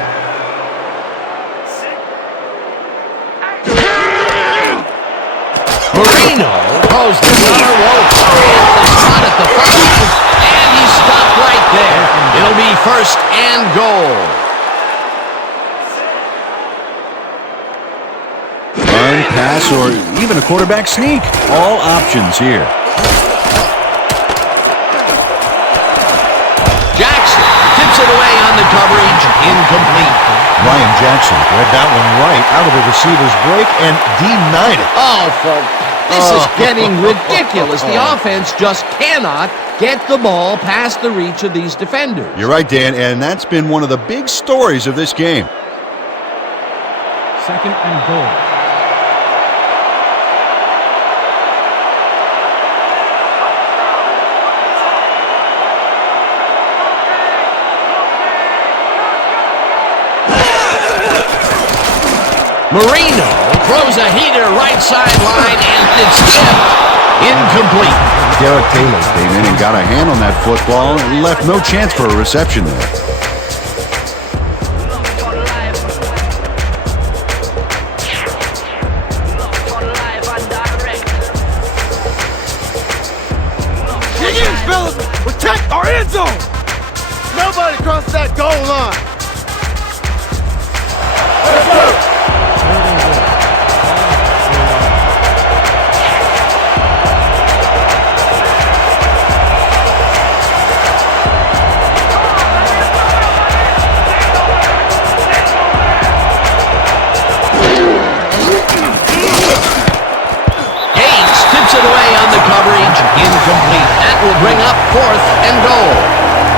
Marino throws the runner rope and the shot at the 5, and he stopped right there. It'll be 1st and goal. Run, pass, or even a quarterback sneak. All options here. Jackson tips it away on the coverage. Incomplete. Ryan Jackson read that one right out of the receiver's break and denied it. Oh, this is getting ridiculous. The offense just cannot get the ball past the reach of these defenders. You're right, Dan, and that's been one of the big stories of this game. Second and goal. Marino throws a heater right sideline, and it's tipped. Incomplete. Derek Taylor came in and got a hand on that football and left no chance for a reception there. Dig in, fellas! Protect our end zone! Nobody crosses that goal line! Let's go! Incomplete. That will bring up 4th and goal.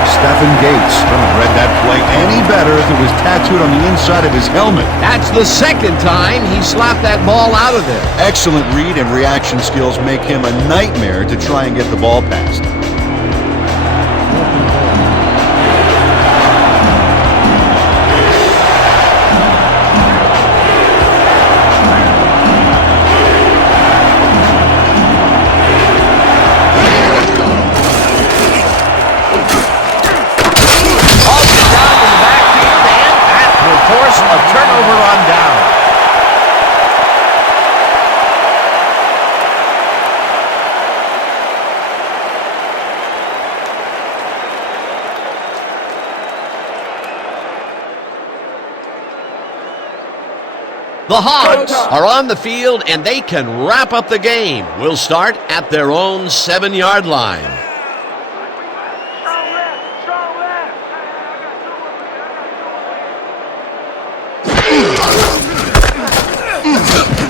Stephen Gates couldn't have read that play any better if it was tattooed on the inside of his helmet. That's the second time he slapped that ball out of there. Excellent read and reaction skills make him a nightmare to try and get the ball past. The Hawks are on the field, and they can wrap up the game. We'll start at their own 7-yard line.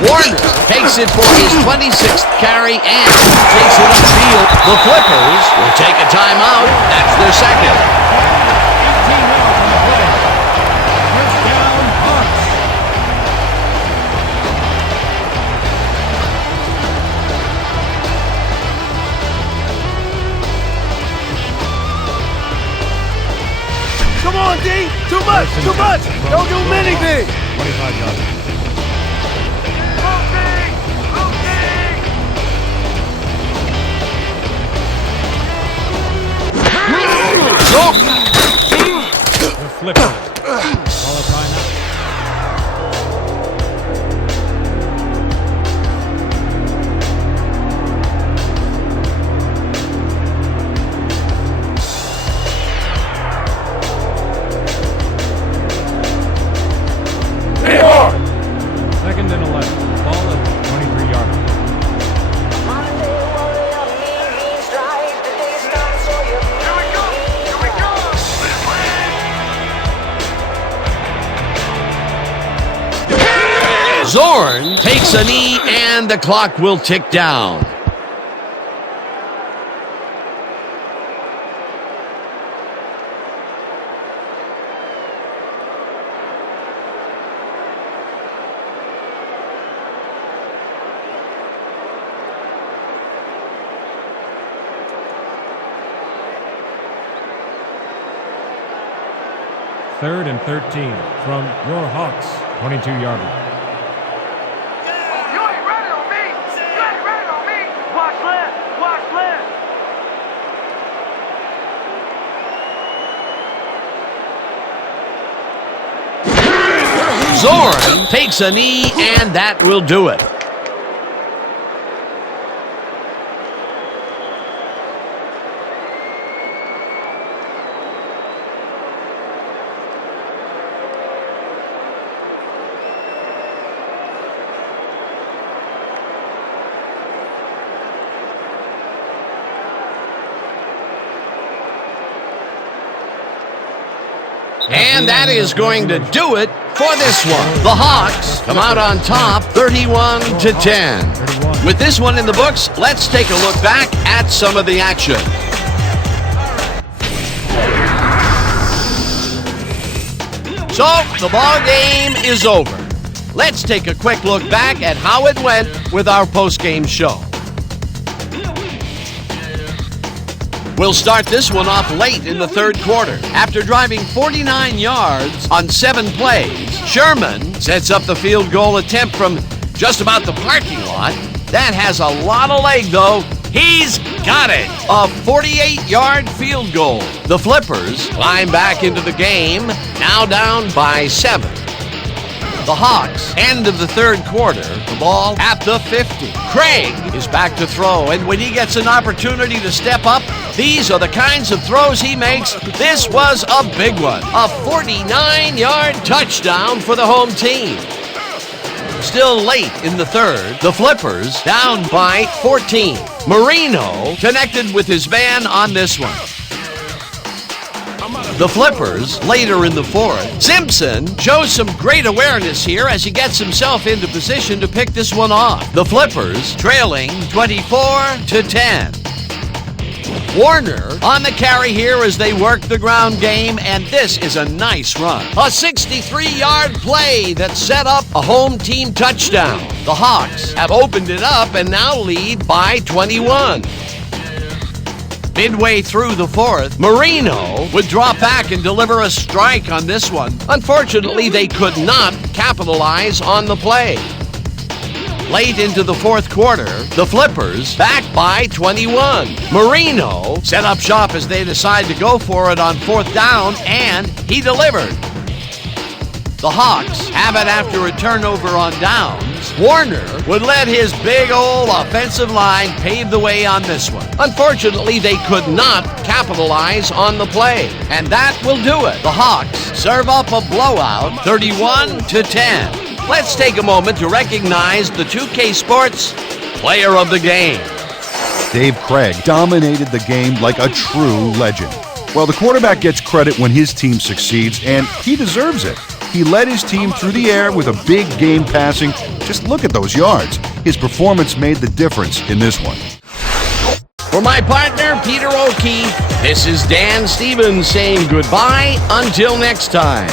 Warner takes it for his 26th carry and takes it upfield. The Flippers will take a timeout. That's their second. on, D! Too much! Too much! Don't do many things! 25 yards. The flipper. Call a timeout. Second and 11. Ball at 23-yard line. Zorn takes a knee and the clock will tick down. Third and 13 from your Hawks, 22-yard line. You ain't ready on me! You ain't ready on me! Watch left! Watch left! Zorn takes a knee and that will do it. And that is going to do it for this one. The Hawks come out on top 31-10. With this one in the books, let's take a look back at some of the action. So, the ball game is over. Let's take a quick look back at how it went with our post-game show. We'll start this one off late in the third quarter. After driving 49 yards on 7 plays, Sherman sets up the field goal attempt from just about the parking lot. That has a lot of leg, though. He's got it! A 48-yard field goal. The Flippers climb back into the game, now down by 7. The Hawks, end of the third quarter, the ball at the 50. Craig is back to throw, and when he gets an opportunity to step up, these are the kinds of throws he makes. This was a big one. A 49-yard touchdown for the home team. Still late in the third, the Flippers down by 14. Marino connected with his man on this one. The Flippers later in the fourth. Simpson shows some great awareness here as he gets himself into position to pick this one off. The Flippers trailing 24-10. Warner on the carry here as they work the ground game, and this is a nice run. A 63-yard play that set up a home team touchdown. The Hawks have opened it up and now lead by 21. Midway through the fourth, Marino would drop back and deliver a strike on this one. Unfortunately, they could not capitalize on the play. Late into the fourth quarter, the Flippers back by 21. Marino set up shop as they decide to go for it on fourth down, and he delivered. The Hawks have it after a turnover on downs. Warner would let his big old offensive line pave the way on this one. Unfortunately, they could not capitalize on the play, and that will do it. The Hawks serve up a blowout, 31-10. Let's take a moment to recognize the 2K Sports Player of the Game. Dave Craig dominated the game like a true legend. Well, the quarterback gets credit when his team succeeds, and he deserves it. He led his team through the air with a big game passing. Just look at those yards. His performance made the difference in this one. For my partner, Peter O'Keefe, this is Dan Stevens saying goodbye until next time.